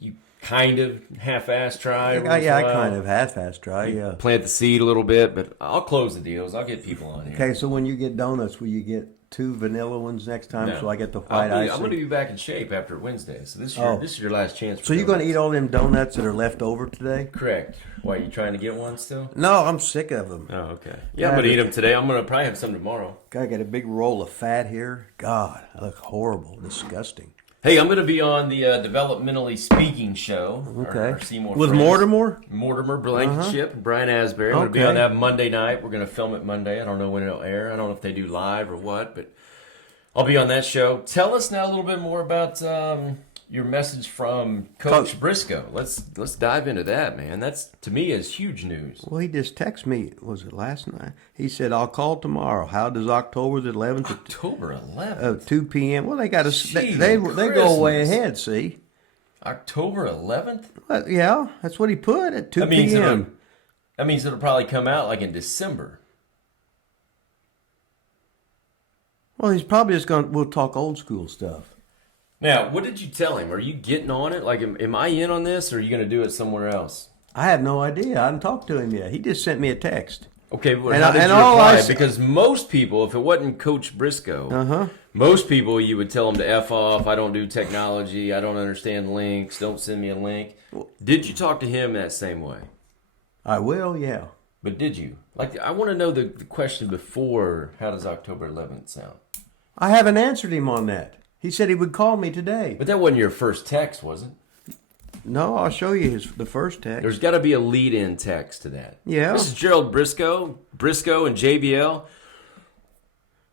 kind of half-ass try. I kind of half-ass try. Yeah, plant the seed a little bit, but I'll close the deals. I'll get people on here. Okay, so when you get donuts, will you get 2 vanilla ones next time? No. So I get the white icing. I'm going to be back in shape after Wednesday, so this is your last chance. So you're going to eat all them donuts that are left over today? Correct. Why, are you trying to get one still? No, I'm sick of them. Oh, okay. Yeah, I'm going to eat them today. I'm going to probably have some tomorrow. I got a big roll of fat here. God, I look horrible, disgusting. Hey, I'm going to be on the Developmentally Speaking show. Okay. Our Seymour with friends. Mortimer Blankenship, and Brian Asbury. I'm going to be on that Monday night. We're going to film it Monday. I don't know when it'll air. I don't know if they do live or what, but I'll be on that show. Tell us now a little bit more about your message from Coach Brisco. Let's dive into that, man. That's, to me, is huge news. Well, he just texted me. Was it last night? He said, "I'll call tomorrow. How does October the 11th?" October 11th. 2 p.m. Well, they got to. They go way ahead. See. October 11th. Well, yeah, that's what he put at 2 p.m. That means it'll probably come out like in December. Well, he's probably just going. We'll talk old school stuff. Now, what did you tell him? Are you getting on it? Like, am I in on this, or are you going to do it somewhere else? I have no idea. I haven't talked to him yet. He just sent me a text. Okay, but how did you reply? Because most people, if it wasn't Coach Brisco, most people you would tell them to F off. I don't do technology. I don't understand links. Don't send me a link. Did you talk to him that same way? I will, yeah. But did you? Like, I want to know the question before, how does October 11th sound? I haven't answered him on that. He said he would call me today. But that wasn't your first text, was it? No, I'll show you the first text. There's got to be a lead-in text to that. Yeah. This is Gerald Brisco and JBL.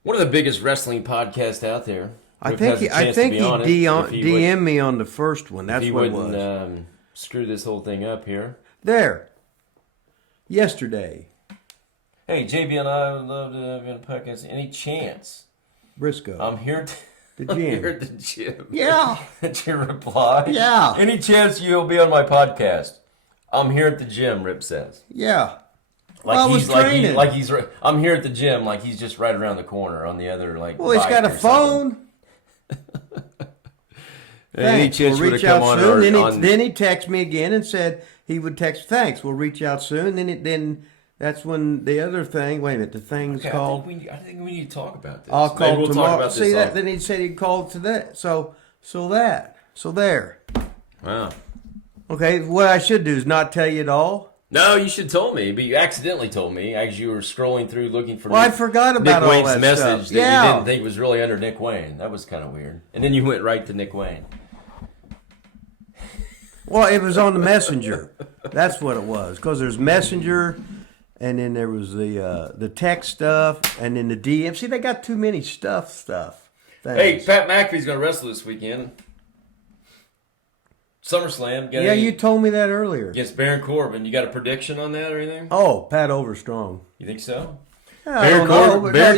One of the biggest wrestling podcasts out there. I think he DM'd me on the first one. That's what it was. Screw this whole thing up here. There. Yesterday. Hey, JBL, I would love to have you on a podcast. Any chance? Brisco. I'm here. The I'm gym. here at the gym. Yeah. That's your reply? Yeah. Any chance you'll be on my podcast? I'm here at the gym, Rip says. Yeah. Like I was training. I'm here at the gym, like he's just right around the corner on the other, like. Well, he's got a phone. Any chance we'll you would have come on? Then he texted me again and said he would text, thanks, we'll reach out soon. Then that's when the other thing, wait a minute, the thing's called. I think we need to talk about this. I'll call Maybe we'll tomorrow. talk about See this that? Then he said he'd call to that. So there. Wow. Okay, what I should do is not tell you at all. No, you should have told me, but you accidentally told me as you were scrolling through looking for. Well, I forgot about Nick all Wayne's that message stuff. that you didn't think was really under Nick Wayne. That was kind of weird. And then you went right to Nick Wayne. Well, it was on the Messenger. That's what it was. Because there's Messenger, and then there was the text stuff, and then the DM. See, they got too many stuff. Hey, Pat McAfee's going to wrestle this weekend. SummerSlam. Yeah, you told me that earlier. Against Baron Corbin. You got a prediction on that or anything? Oh, Pat Overstrong. You think so? Baron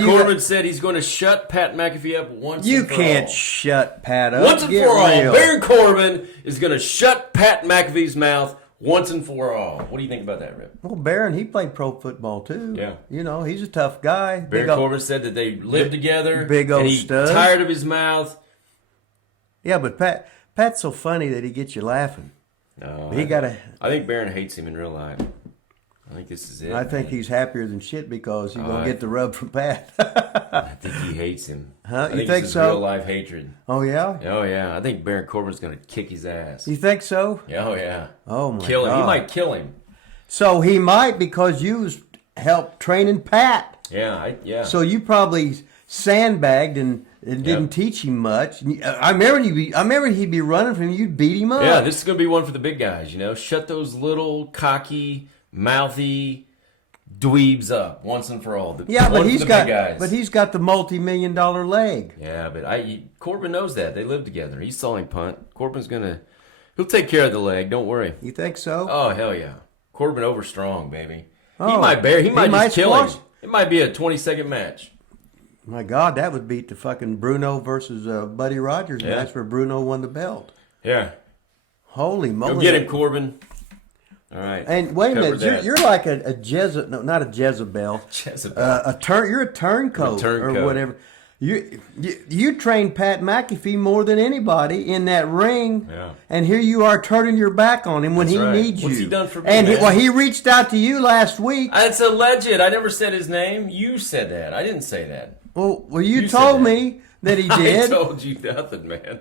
Corbin said he's going to shut Pat McAfee up once and for all. You can't shut Pat up. Once and for all. Baron Corbin is going to shut Pat McAfee's mouth once and for all. What do you think about that, Rip? Well, Baron, he played pro football too. Yeah. You know, he's a tough guy. Baron Corbin said that they lived together. Big old and he's stud. Tired of his mouth. Yeah, but Pat's so funny that he gets you laughing. No, I think Baron hates him in real life. I think this is it. I think he's happier than shit because he's going to get the rub from Pat. I think he hates him. Huh? You think so? Real life hatred. Oh, yeah? Oh, yeah. I think Baron Corbin's going to kick his ass. You think so? Oh, yeah. Oh, my Kill him. God. He might kill him. So he might because you helped training Pat. Yeah. So you probably sandbagged and didn't teach him much. I remember he'd be running from you. You'd beat him up. Yeah, this is going to be one for the big guys, you know. Shut those little, cocky, mouthy dweebs up once and for all. But he's got the multi-million-dollar leg. Yeah, but Corbin knows that. They live together. He saw him punt. He'll take care of the leg. Don't worry. You think so? Oh, hell yeah. Corbin Overstrong, baby. Oh, he might just kill squash him. It might be a 20-second match. My God, that would beat the fucking Bruno versus Buddy Rogers match where Bruno won the belt. Yeah. Holy moly. Go get him, Corbin. All right. And wait a minute, you're like a Jezebel, no, not a Jezebel. You're a turncoat or whatever. You trained Pat McAfee more than anybody in that ring, and here you are turning your back on him when he needs you. What's he done for me? And he reached out to you last week. That's alleged. I never said his name. You said that. I didn't say that. Well, you told me that he did. I told you nothing, man.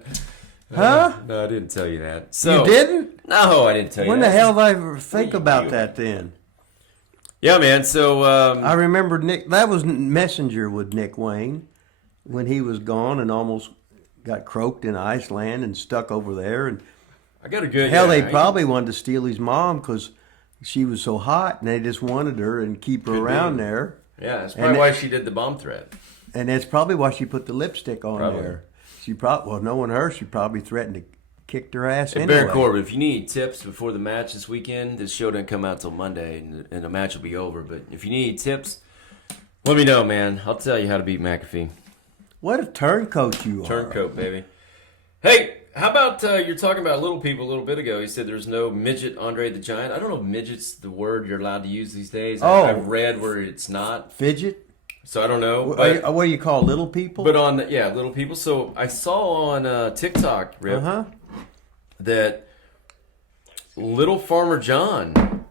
Huh? No, I didn't tell you that. So, you didn't? No, I didn't tell you that. When the hell did I ever think about that then? Yeah, man. So I remember Nick. That was Messenger with Nick Wayne when he was gone and almost got croaked in Iceland and stuck over there. And I got a good. Hell, they probably wanted to steal his mom because she was so hot, and they just wanted her and keep her around there. Yeah, that's probably why she did the bomb threat. And that's probably why she put the lipstick on there. Knowing her, she probably threatened to kick their ass anyway. Baron Corbin, if you need tips before the match this weekend, this show doesn't come out till Monday, and the match will be over. But if you need tips, let me know, man. I'll tell you how to beat McAfee. What a turncoat you are. Turncoat, baby. Hey, how about you're talking about little people a little bit ago. You said there's no midget Andre the Giant. I don't know if midget's the word you're allowed to use these days. I've read where it's not. Fidget? So I don't know. What do you call little people? But little people. So I saw on TikTok, Rip, that Little Farmer John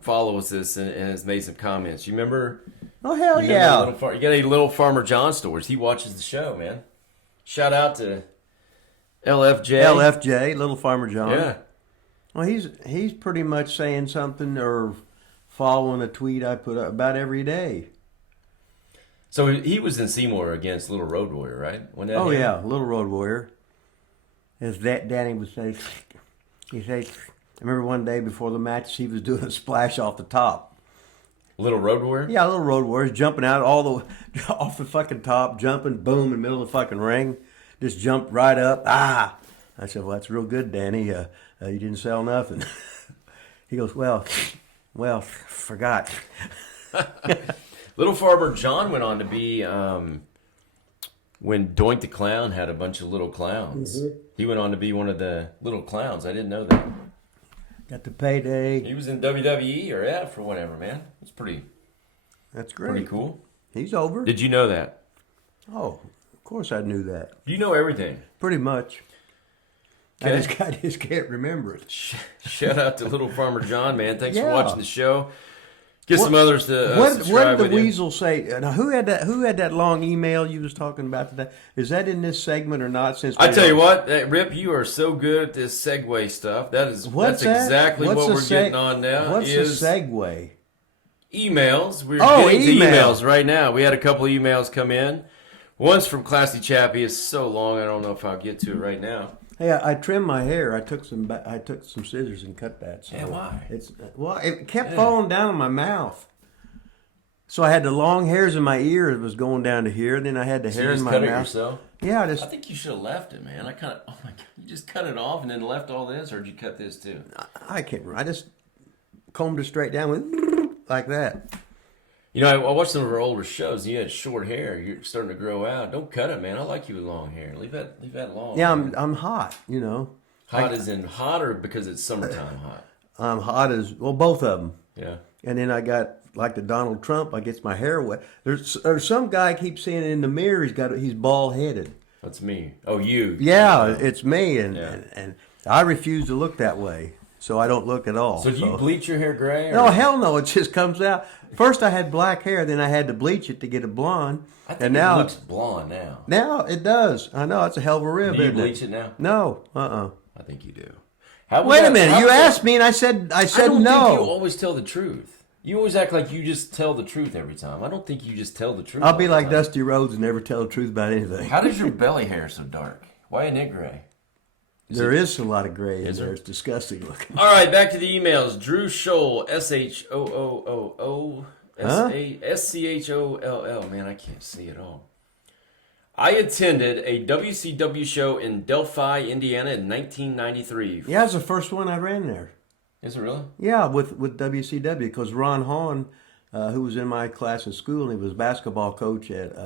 follows this and has made some comments. You remember? Oh, hell yeah. You got any Little Farmer John stores. He watches the show, man. Shout out to LFJ, Little Farmer John. Yeah. Well, he's pretty much saying something or following a tweet I put up about every day. So he was in Seymour against Little Road Warrior, right? Yeah, Little Road Warrior. As that Danny would say, He said, I remember one day before the match, he was doing a splash off the top. Little road warrior? Yeah, little road warriors jumping out off the fucking top, jumping, boom, in the middle of the fucking ring. Just jumped right up. Ah! I said, well, that's real good, Danny. You didn't sell nothing. He goes, well, forgot. Little Farmer John went on to be, when Doink the Clown had a bunch of little clowns. Mm-hmm. He went on to be one of the little clowns. I didn't know that. Got the payday. He was in WWE or F or whatever, man. It's That's great. Pretty cool. He's over. Did you know that? Oh, of course I knew that. You know everything. Pretty much. Okay. I just can't remember it. Shout out to Little Farmer John, man. Thanks for watching the show. Get some others to what subscribe did the with Weasel say? Now, who had that long email you was talking about today? Is that in this segment or not? Since I tell you what, Rip, you are so good at this segue stuff. That's exactly what we're getting on now. What's a segue? Emails. We're getting to emails right now. We had a couple of emails come in. One's from Classy Chappie. It's so long, I don't know if I'll get to it right now. Hey, I trimmed my hair. I took some scissors and cut that. So yeah, why? It kept falling down in my mouth. So I had the long hairs in my ear. It was going down to here. Then I had the hair in my mouth. You just cut it yourself? Yeah, I think you should have left it, man. Oh my God, you just cut it off and then left all this, or did you cut this too? I can't remember. I just combed it straight down with like that. You know, I watched some of our older shows. You had short hair. You're starting to grow out. Don't cut it, man. I like you with long hair. Leave that long. Yeah, I'm hot. You know, hot as in hot, or because it's summertime hot. I'm hot as both of them. Yeah. And then I got like the Donald Trump. I gets my hair wet. There's some guy I keep seeing in the mirror. He's bald headed. That's me. Oh, you. Yeah, it's me, and I refuse to look that way. So I don't look at all. So do you bleach your hair gray? No, hell no. It just comes out. First I had black hair, then I had to bleach it to get it blonde. I think it looks blonde now. Now it does. I know. It's a hell of a rib, Do you isn't bleach it now? No. I think you do. Wait a minute. You asked me and I said no. I don't think you always tell the truth. You always act like you just tell the truth every time. I don't think you just tell the truth. I'll be like Dusty Rhodes and never tell the truth about anything. How does your belly hair so dark? Why isn't it gray? There is a lot of gray in there. It's disgusting looking. All right, back to the emails. Drew Scholl, SHOOOO, SCHOLL. Man, I can't see it all. I attended a WCW show in Delphi, Indiana in 1993. Yeah, it was the first one I ran there. Is it really? Yeah, with WCW, because Ron Hahn, who was in my class in school, and he was basketball coach at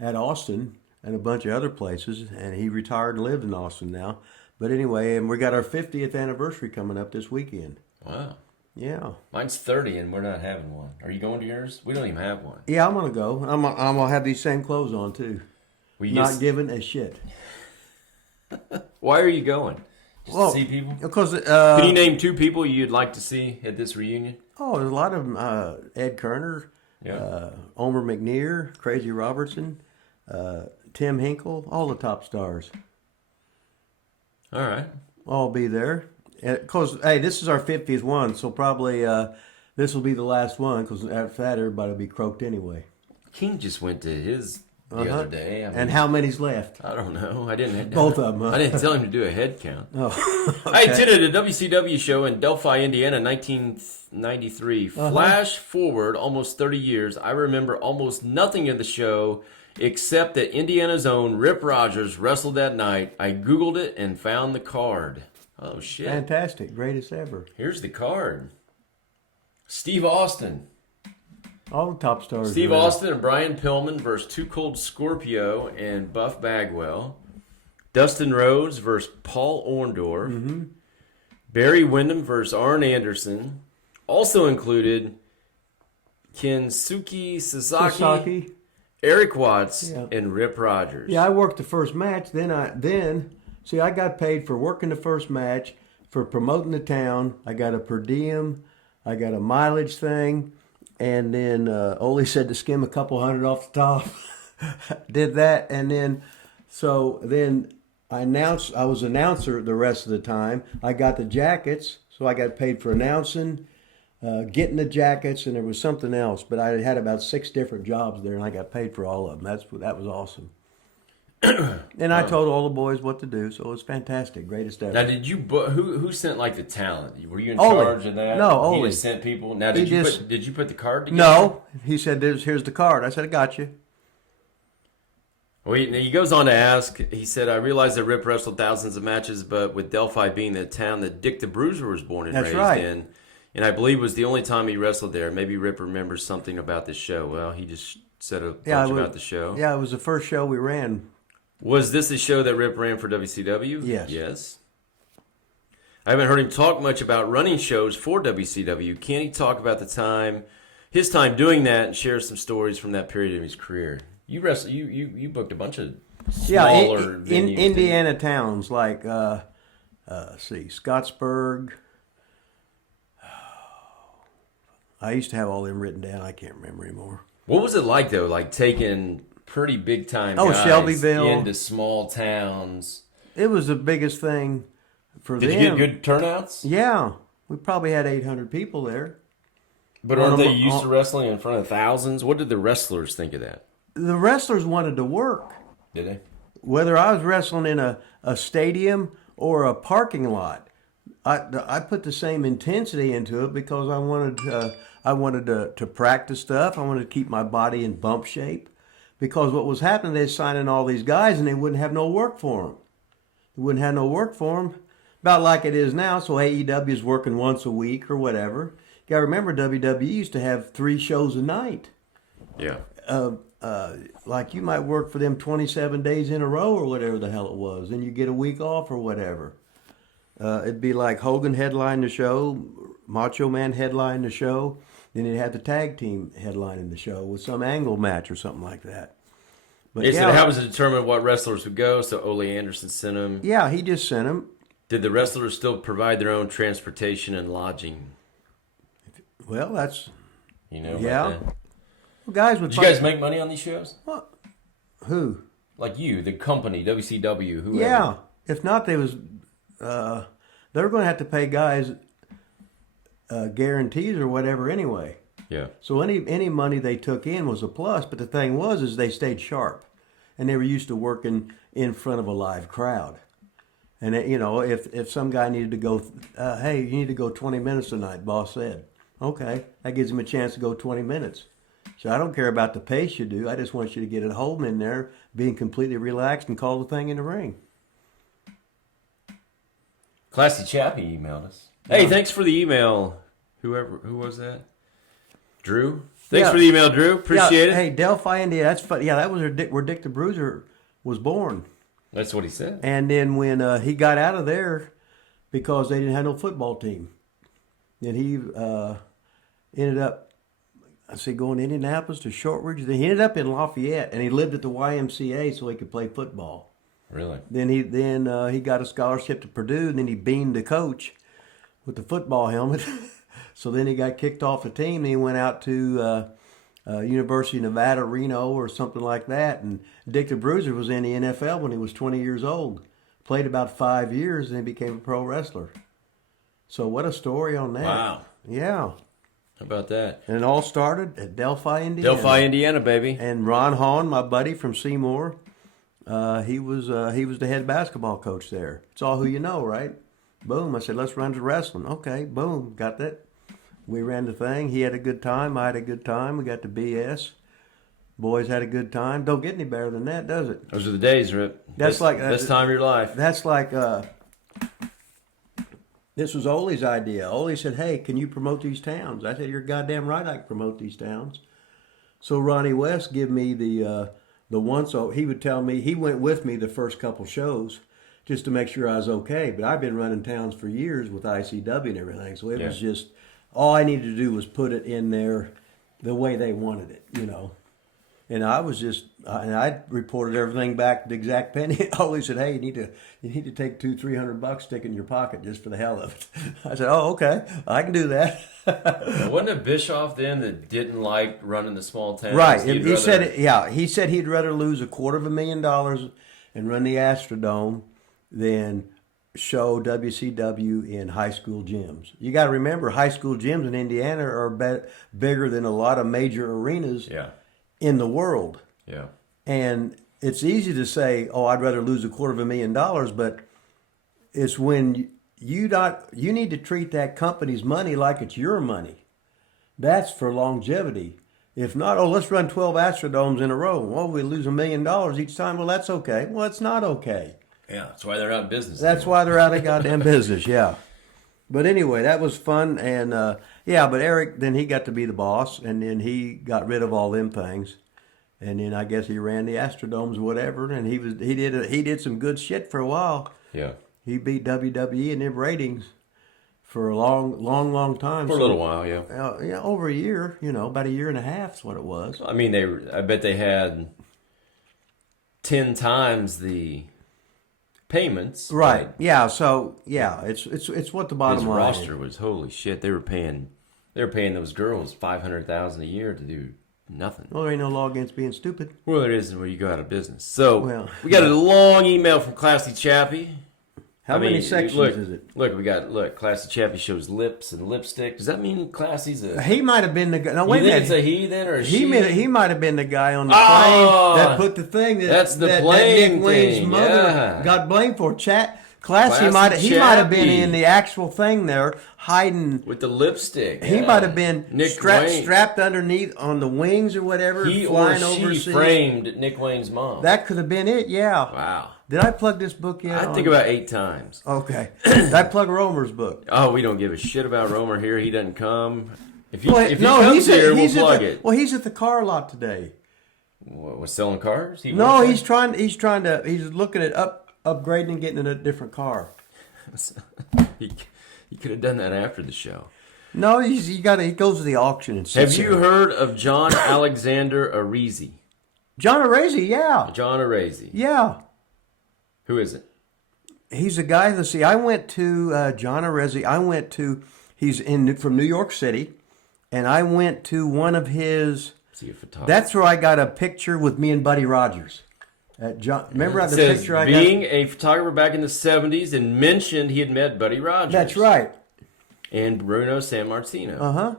Austin and a bunch of other places, and he retired and lived in Austin now. But anyway, and we got our 50th anniversary coming up this weekend. Wow. Yeah. Mine's 30 and we're not having one. Are you going to yours? We don't even have one. Yeah, I'm going to go. I'm going to have these same clothes on too. Not giving a shit. Why are you going? Just to see people? Because can you name two people you'd like to see at this reunion? Oh, there's a lot of them. Ed Kerner, Omer McNear, Crazy Robertson, Tim Hinkle, all the top stars. All right. I'll be there. Because, hey, this is our 50th one, so probably this will be the last one, because after that, everybody will be croaked anyway. King just went to his the other day. I mean, and how many's left? I don't know. I didn't. Both of them. Huh? I didn't tell him to do a head count. Oh, okay. I attended a WCW show in Delphi, Indiana, 1993. Flash forward almost 30 years. I remember almost nothing of the show except that Indiana's own Rip Rogers wrestled that night. I Googled it and found the card. Oh, shit. Fantastic. Greatest ever. Here's the card. Steve Austin. All the top stars. Steve Austin and Brian Pillman versus Too Cold Scorpio and Buff Bagwell. Dustin Rhodes versus Paul Orndorff. Mm-hmm. Barry Windham versus Arn Anderson. Also included Kensuke Sasaki, Eric Watts, and Rip Rogers. Yeah, I worked the first match. Then I got paid for working the first match, for promoting the town. I got a per diem. I got a mileage thing. And then Ole said to skim a couple hundred off the top. Did that. And then I was announcer the rest of the time. I got the jackets, so I got paid for announcing, getting the jackets, and there was something else. But I had about 6 different jobs there, and I got paid for all of them. That was awesome. And I told all the boys what to do, so it was fantastic. Greatest ever. Now, did you who sent like the talent? Were you in Ole. charge of that? No, he Ole. just sent people. Now, He did you put the card together? No, he said, "Here's the card." I said, "I got you." Well, he goes on to ask. He said, "I realize that Rip wrestled thousands of matches, but with Delphi being the town that Dick the Bruiser was born and That's raised right. in, and I believe was the only time he wrestled there. Maybe Rip remembers something about this show." Well, he just said a bunch about the show. Yeah, it was the first show we ran. Was this the show that Rip ran for WCW? Yes. Yes. I haven't heard him talk much about running shows for WCW. Can he talk about his time doing that, and share some stories from that period of his career? You booked a bunch of smaller venues, Indiana towns like Scottsburg. I used to have all them written down. I can't remember anymore. What was it like though? Like taking pretty big time guys Shelbyville into small towns. It was the biggest thing for them. Did you get good turnouts? Yeah, we probably had 800 people there. But aren't they used to wrestling in front of thousands? What did the wrestlers think of that? The wrestlers wanted to work. Did they? Whether I was wrestling in a stadium or a parking lot, I put the same intensity into it because I wanted to practice stuff. I wanted to keep my body in bump shape. Because what was happening, they're signing all these guys and they wouldn't have no work for them. They wouldn't have no work for them. About like it is now, so AEW is working once a week or whatever. You got to remember, WWE used to have 3 shows a night. Yeah. Like you might work for them 27 days in a row or whatever the hell it was. Then you get a week off or whatever. It'd be like Hogan headline the show, Macho Man headline the show. Then they'd have the tag team headlining the show with some angle match or something like that. But So how was it determined what wrestlers would go? So Ole Anderson sent them. Yeah, he just sent them. Did the wrestlers still provide their own transportation and lodging? Well, that's About Well, that? guys would. Did you guys make money on these shows? What? Who? Like you, the company, WCW, whoever. Yeah. If not, they were going to have to pay guys guarantees or whatever anyway. Yeah. So any money they took in was a plus. But the thing was they stayed sharp, and they were used to working in front of a live crowd. And if some guy needed to go, hey, you need to go 20 minutes tonight, boss said. Okay, that gives him a chance to go 20 minutes. So I don't care about the pace you do. I just want you to get at home in there, being completely relaxed, and call the thing in the ring. Classy chap, he emailed us. Hey, thanks for the email. Who was that? Drew? Thanks for the email, Drew. Appreciate it. Hey, Delphi, India. That's fun. Yeah, that was where Dick the Bruiser was born. That's what he said. And then when he got out of there because they didn't have no football team, then he ended up, going to Indianapolis to Shortridge. Then he ended up in Lafayette, and he lived at the YMCA so he could play football. Really? Then he got a scholarship to Purdue, and then he beamed the coach with the football helmet. So then he got kicked off the team, and he went out to University of Nevada, Reno, or something like that. And Dick the Bruiser was in the NFL when he was 20 years old. Played about 5 years, and he became a pro wrestler. So what a story on that. Wow. Yeah. How about that? And it all started at Delphi, Indiana. Delphi, Indiana, baby. And Ron Hahn, my buddy from Seymour, he was the head basketball coach there. It's all who you know, right? Boom. I said, let's run to wrestling. Okay, boom. Got that. We ran the thing. He had a good time. I had a good time. We got to BS. Boys had a good time. Don't get any better than that, does it? Those are the days, Rip. Best time of your life. That's like, this was Ole's idea. Ole said, hey, can you promote these towns? I said, you're goddamn right I can promote these towns. So Ronnie West gave me the one, so he would tell me, he went with me the first couple shows just to make sure I was okay. But I've been running towns for years with ICW and everything, so it was just, all I needed to do was put it in there the way they wanted it, And I was just, and I reported everything back to the exact penny. Ole said, hey, you need to take $200-300, stick it in your pocket just for the hell of it. I said, oh, okay, I can do that. Wasn't it Bischoff then that didn't like running the small towns? Right. He said he'd rather lose $250,000 and run the Astrodome than show WCW in high school gyms. You got to remember, high school gyms in Indiana are bigger than a lot of major arenas in the world. Yeah. And it's easy to say, "Oh, I'd rather lose $250,000,000," but it's when you need to treat that company's money like it's your money. That's for longevity. If not, oh, let's run 12 Astrodomes in a row. Well, we lose $1 million each time. Well, that's okay. Well, it's not okay. Yeah, that's why they're out of business. That's why they're out of goddamn business. Yeah. But anyway, that was fun, and but Eric, then he got to be the boss, and then he got rid of all them things, and then I guess he ran the Astrodomes or whatever, and he did some good shit for a while. Yeah. He beat WWE in them ratings for a long time. For a little while, yeah. Over a year, about a year and a half is what it was. I mean, I bet they had 10 times the payments. Right. Yeah. So it's what the bottom line is. His roster was holy shit. They were paying those girls $500,000 a year to do nothing. Well, there ain't no law against being stupid. Well, there isn't where you go out of business. So we got a long email from Classy Chappie. How many sections is it? Look, Classy Chappie shows lips and lipstick. Does that mean Classy's a... He might have been the guy... No, wait a minute. It's a he then or a she? He might have been the guy on the plane that put the thing... That's the plane Nick Wayne's thing, mother got blamed for. Classy might have been in the actual thing there, hiding... With the lipstick. He might have been strapped underneath on the wings or whatever, flying overseas. He framed Nick Wayne's mom. That could have been it, yeah. Wow. Did I plug this book yet? I think about 8 times. Okay. Did I plug Romer's book? Oh, we don't give a shit about Romer here. He doesn't come. If he comes here, we'll plug it. Well, he's at the car lot today. What, was selling cars? He's looking at upgrading and getting in a different car. He could have done that after the show. No, he goes to the auction and Have you heard of John Alexander Orezzi? John Orezzi, yeah. John Orezzi. Yeah. Who is it? He's a guy. Let's see. I went to John Orezzi. He's from New York City, and I went to one of his. Is he a photographer? That's where I got a picture with me and Buddy Rogers. Remember the picture I got? Being a photographer back in the 70s, and mentioned he had met Buddy Rogers. That's right. And Bruno Sammartino. Uh-huh.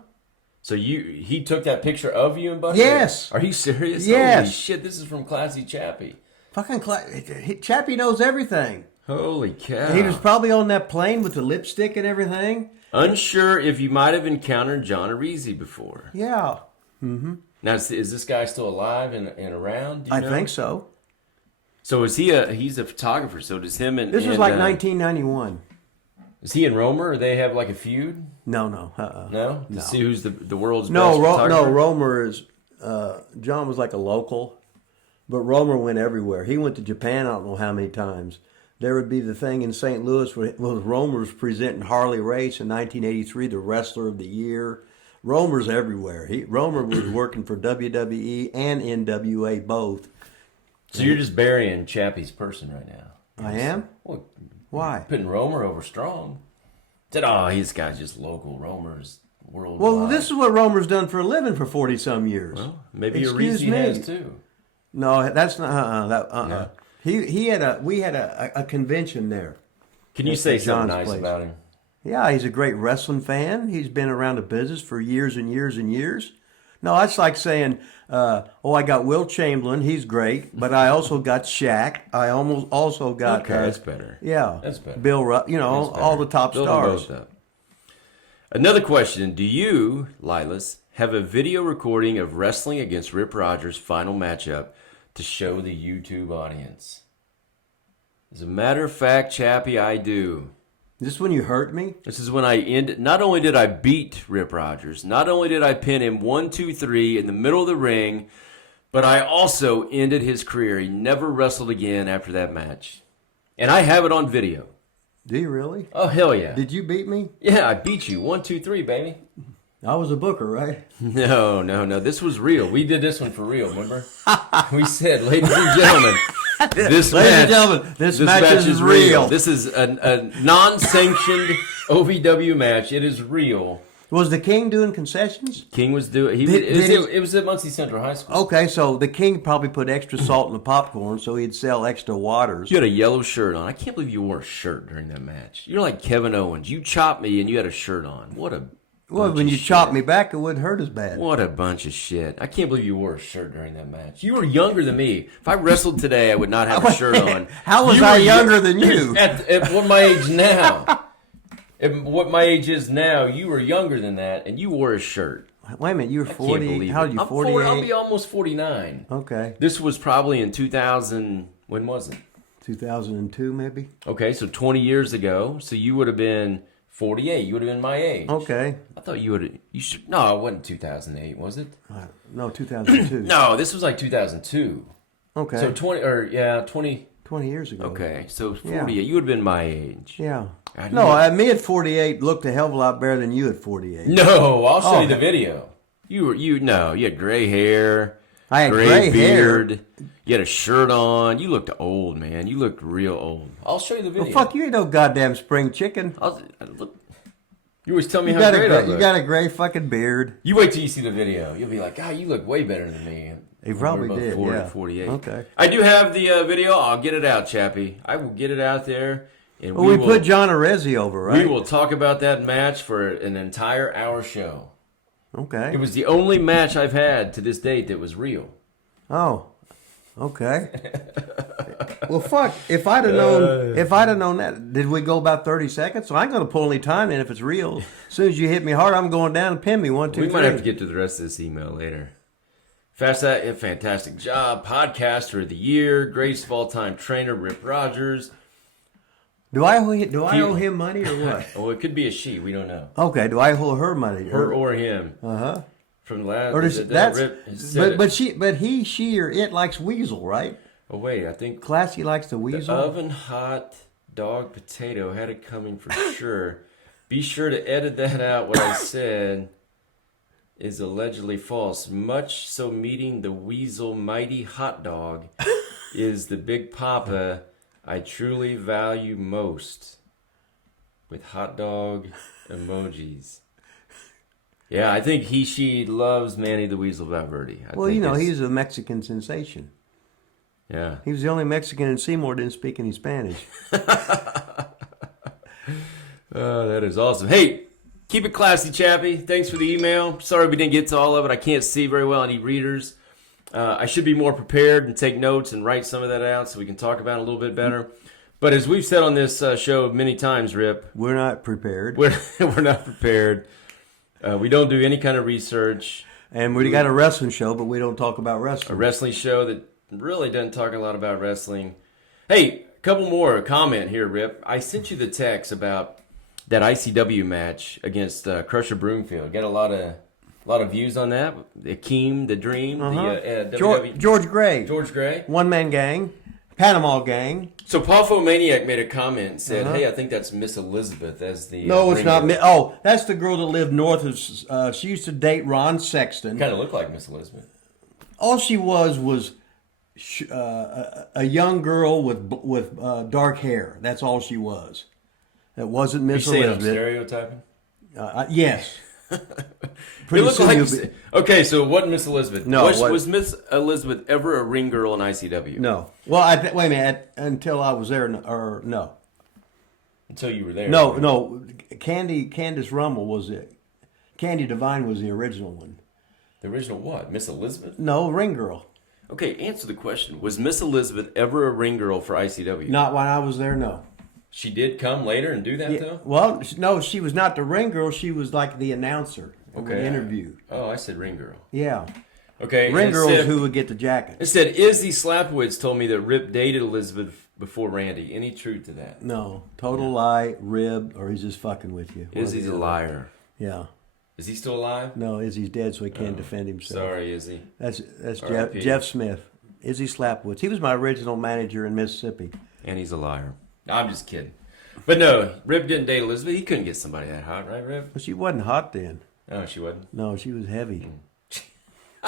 So he took that picture of you and Buddy? Yes. Are you serious? Yes. Holy shit! This is from Classy Chappie. Fucking Chappie knows everything. Holy cow. He was probably on that plane with the lipstick and everything. Unsure if you might have encountered John Orezzi before. Yeah. Mm-hmm. Now, is this guy still alive and around? I think so. So he's a photographer, so does him and... This was like 1991. Is he and Romer, or they have like a feud? No. No? To see who's the world's best photographer? No, Romer is... John was like a local. But Romer went everywhere. He went to Japan I don't know how many times. There would be the thing in St. Louis where Romer was presenting Harley Race in 1983, the Wrestler of the Year. Romer's everywhere. Romer was working for WWE and NWA both. So you're just burying Chappie's person right now. I am? Well, why? Putting Romer over Strong. Said, this guy's just local. Romer's worldwide. Well, this is what Romer's done for a living for 40-some years. Well, maybe Orezzi has too. No, that's not. Yeah. We had a convention there. Can you say something nice about him? Yeah, he's a great wrestling fan. He's been around the business for years and years and years. No, that's like saying, I got Will Chamberlain. He's great, but I also got Shaq. I also got. Okay, that's better. Yeah, that's better. Bill Rupp. All the top stars. Another question: do you, Lilas, have a video recording of wrestling against Rip Rogers' final matchup to show the YouTube audience? As a matter of fact, Chappie, I do. Is this when you hurt me? This is when I ended. Not only did I beat Rip Rogers, not only did I pin him 1, 2, 3 in the middle of the ring, but I also ended his career. He never wrestled again after that match. And I have it on video. Do you really? Oh, hell yeah. Did you beat me? Yeah, I beat you. 1, 2, 3, baby. I was a booker, right? No. This was real. We did this one for real, remember? We said, ladies and gentlemen, this match is real. This is a non-sanctioned OVW match. It is real. Was the King doing concessions? King was doing... It was at Muncie Central High School. Okay, so the King probably put extra salt in the popcorn so he'd sell extra waters. You had a yellow shirt on. I can't believe you wore a shirt during that match. You're like Kevin Owens. You chopped me and you had a shirt on. What a Well, when you chop me back, it wouldn't hurt as bad. What a bunch of shit. I can't believe you wore a shirt during that match. You were younger than me. If I wrestled today, I would not have a shirt on. How was I younger than you? At what my age now. At what my age is now, you were younger than that, and you wore a shirt. Wait a minute, you were 40. How old are you, 48? I'll be almost 49. Okay. This was probably in 2000. When was it? 2002, maybe. Okay, so 20 years ago. So you would have been 48. You would have been my age. Okay. I thought you would have. You should. No, it wasn't 2008, was it? No, 2002. No, this was like 2002. Okay. So 20. 20 years ago. Okay, so 48. Yeah. You would have been my age. Yeah. Me at 48 looked a hell of a lot better than you at 48. No, I'll show you the video. You had gray hair. I had gray beard. hair. You had a shirt on. You looked old, man. You looked real old. I'll show you the video. Well, fuck, you ain't no goddamn spring chicken. You always tell me how great I look. You got a gray fucking beard. You wait till you see the video. You'll be like, God, you look way better than me. He probably did, 48. Okay. I do have the video. I'll get it out, Chappie. I will get it out there. And we put John Orezzi over, right? We will talk about that match for an entire hour show. Okay. It was the only match I've had to this date that was real. Oh, okay. Well, fuck. If I'd have known that, did we go about 30 seconds? So I'm going to pull any time in if it's real. As soon as you hit me hard, I'm going down and pin me 1, 2, 3. We might have to get to the rest of this email later. Fantastic job. Podcaster of the year. Greatest of all time trainer, Rip Rogers. Do I owe him money or what? Oh, it could be a she. We don't know. Okay. Do I owe her money? Her or him. Uh-huh. From the last. Or but he or it likes weasel, right? Oh wait, I think Classy likes the weasel. The oven hot dog potato had it coming for sure. Be sure to edit that out. What I said is allegedly false. Much so, meeting the weasel mighty hot dog is the big papa I truly value most. With hot dog emojis. Yeah, I think she loves Manny the Weasel Valverde. Well, he's a Mexican sensation. Yeah. He was the only Mexican in Seymour didn't speak any Spanish. Oh, that is awesome. Hey, keep it classy, Chappie. Thanks for the email. Sorry we didn't get to all of it. I can't see very well. I need readers. I should be more prepared and take notes and write some of that out so we can talk about it a little bit better. But as we've said on this show many times, Rip, we're not prepared. We're not prepared. We don't do any kind of research. And we got a wrestling show, but we don't talk about wrestling. A wrestling show that really doesn't talk a lot about wrestling. Hey, a couple more comment here, Rip. I sent you the text about that ICW match against Crusher Broomfield. Got a lot of views on that. The 𝐥𝐸𝐸, the Dream, the WWE. George Gray. George Gray. One-man gang. Panama gang. So Pawfo Maniac made a comment and said, hey, I think that's Miss Elizabeth as the... No, it's not. Oh, that's the girl that lived north of... she used to date Ron Sexton. Kind of looked like Miss Elizabeth. All she was a young girl with dark hair. That's all she was. It wasn't Miss Elizabeth. I'm stereotyping? Yes. It looked like... Okay, so it wasn't Miss Elizabeth. No. Was Miss Elizabeth ever a ring girl in ICW? No. Well, wait a minute. Until I was there, or no. Until you were there? No. Candice Rummel was it. Candy Devine was the original one. The original what? Miss Elizabeth? No, ring girl. Okay, answer the question. Was Miss Elizabeth ever a ring girl for ICW? Not when I was there, no. She did come later and do that, though? Well, no, she was not the ring girl. She was like the announcer. Okay. The interview. Oh, I said ring girl. Yeah. Okay. Ring girl is who would get the jacket. It said, 𝐤𝐸𝐲𝐿apowitz told me that Rip dated Elizabeth before Randy. Any truth to that? No. Total lie, rib, or he's just fucking with you. Izzy's a liar. Yeah. Is he still alive? No, Izzy's dead, so he can't defend himself. Sorry, Izzy. That's Jeff Smith. Izzy Slapwoods. He was my original manager in Mississippi. And he's a liar. I'm just kidding. But no, Rip didn't date Elizabeth. He couldn't get somebody that hot, right, Rip? Well, she wasn't hot then. No, she wasn't. No, she was heavy.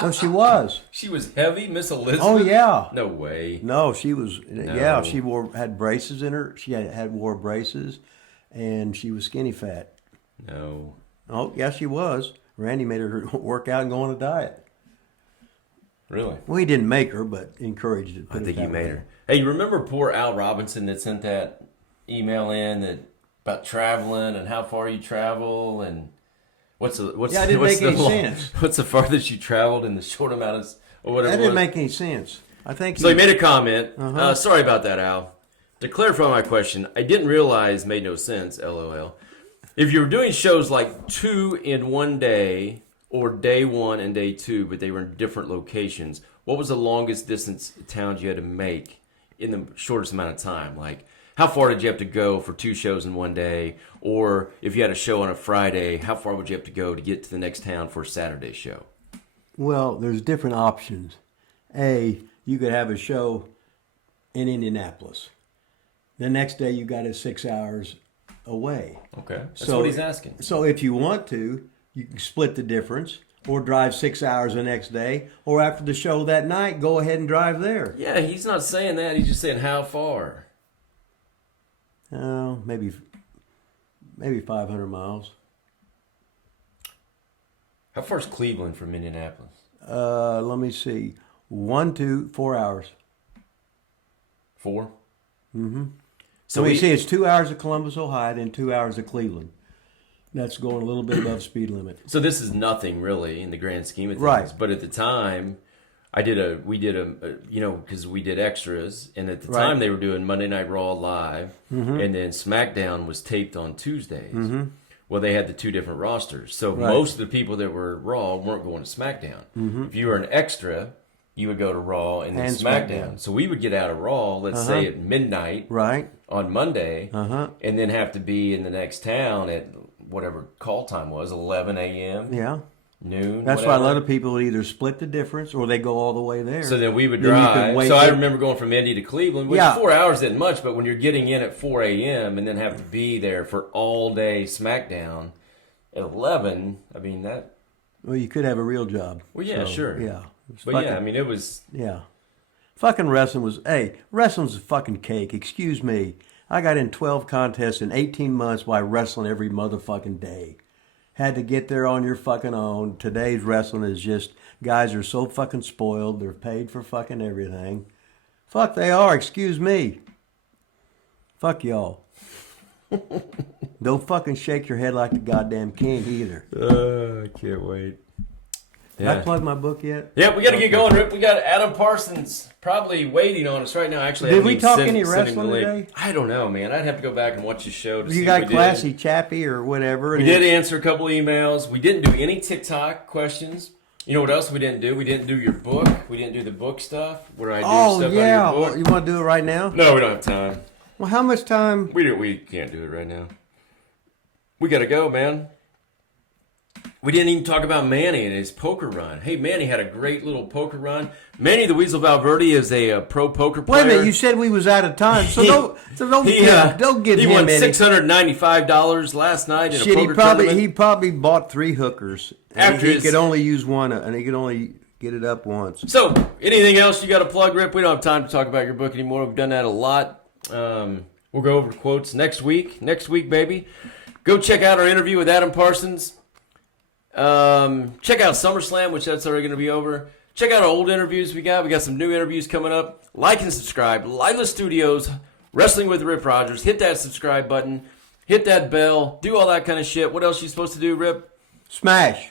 No, she was. She was heavy, Miss Elizabeth? Oh, yeah. No way. No, she was. No. Yeah, she had braces in her. She wore braces, and she was skinny fat. No. Oh, yeah, she was. Randy made her work out and go on a diet. Really? Well, he didn't make her, but encouraged it. I think he made her. Hey, you remember poor Al Robinson that sent that email in about traveling and how far you travel and Yeah, it didn't make any sense. What's the farthest you traveled in the short amount of or whatever? That didn't make any sense. I think so. He made a comment. Sorry about that, Al. To clarify my question, I didn't realize made no sense. LOL. If you were doing shows like 2 in one day or day 1 and day 2, but they were in different locations, what was the longest distance towns you had to make in the shortest amount of time? Like, how far did you have to go for 2 shows in one day? Or if you had a show on a Friday, how far would you have to go to get to the next town for a Saturday show? Well, there's different options. You could have a show in Indianapolis. The next day you got it 6 hours away. Okay, that's what he's asking. So if you want to, you can split the difference or drive 6 hours the next day, or after the show that night, go ahead and drive there. Yeah, he's not saying that. He's just saying how far. Oh, maybe 500 miles. How far is Cleveland from Indianapolis? Let me see. 1 to 4 hours. 4? Mm-hmm. So we see it's 2 hours of Columbus, Ohio, and 2 hours of Cleveland. That's going a little bit above speed limit. So this is nothing really in the grand scheme of things. Right. But at the time, we did a because we did extras, and at the time they were doing Monday Night Raw live, and then SmackDown was taped on Tuesdays. Well, they had the 2 different rosters, so most of the people that were Raw weren't going to SmackDown. If you were an extra, you would go to Raw and then SmackDown. So we would get out of Raw, let's say at midnight on Monday, and then have to be in the next town at whatever call time was, 11 a.m. Yeah. Noon. That's whatever. why a lot of people either split the difference or they go all the way there. So then we would drive. So I remember going from Indy to Cleveland, which 4 hours isn't much, but when you're getting in at 4 a.m. and then have to be there for all day SmackDown at 11, I mean that. Well, you could have a real job. Well, yeah, so, sure. Yeah. But yeah, I mean it was. Yeah. Fucking wrestling was, wrestling's a fucking cake. Excuse me. I got in 12 contests in 18 months by wrestling every motherfucking day. Had to get there on your fucking own. Today's wrestling is just, guys are so fucking spoiled. They're paid for fucking everything. Fuck, they are. Excuse me. Fuck y'all. Don't fucking shake your head like the goddamn king either. I can't wait. Did I plug my book yet? Yeah, we got to get going, Rip. We got Adam Parsons probably waiting on us right now. Actually, did we talk any wrestling today? I don't know, man. I'd have to go back and watch the show to see. You got Classy Chappie or whatever. We did answer a couple of emails. We didn't do any TikTok questions. You know what else we didn't do? We didn't do your book. We didn't do the book stuff. Where I do stuff out of your book. You want to do it right now? No, we don't have time. Well, how much time? We can't do it right now. We got to go, man. We didn't even talk about Manny and his poker run. Hey, Manny had a great little poker run. Manny the Weasel Valverde is a pro poker player. Wait a minute, you said we was out of time, so don't get he him won any. $695 last night in a poker tournament. He probably bought 3 hookers. After he could only use one, and he could only get it up once. So, anything else you got to plug, Rip? We don't have time to talk about your book anymore. We've done that a lot. We'll go over quotes next week. Next week, baby. Go check out our interview with Adam Parsons. Check out SummerSlam, which that's already going to be over. Check out our old interviews we got. We got some new interviews coming up. Like and subscribe. Lilas Studios, Wrestling with Rip Rogers. Hit that subscribe button. Hit that bell. Do all that kind of shit. What else are you supposed to do, Rip? Smash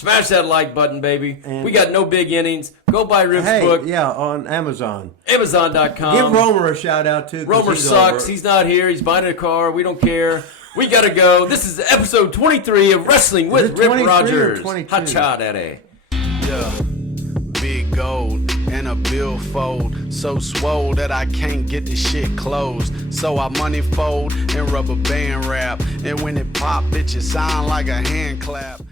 that like button, baby. And we got No Big Innings. Go buy Rip's book. Yeah, on Amazon. Amazon.com. Give Romer a shout out, too. Romer sucks. He's not here. He's buying a car. We don't care. We gotta go. This is episode 23 of Wrestling with Rip Rogers. Hot shot, Eddie. Yeah, big gold and a billfold, so swole that I can't get the shit closed. So I money fold and rubber band wrap, and when it pop, bitches sound like a hand clap.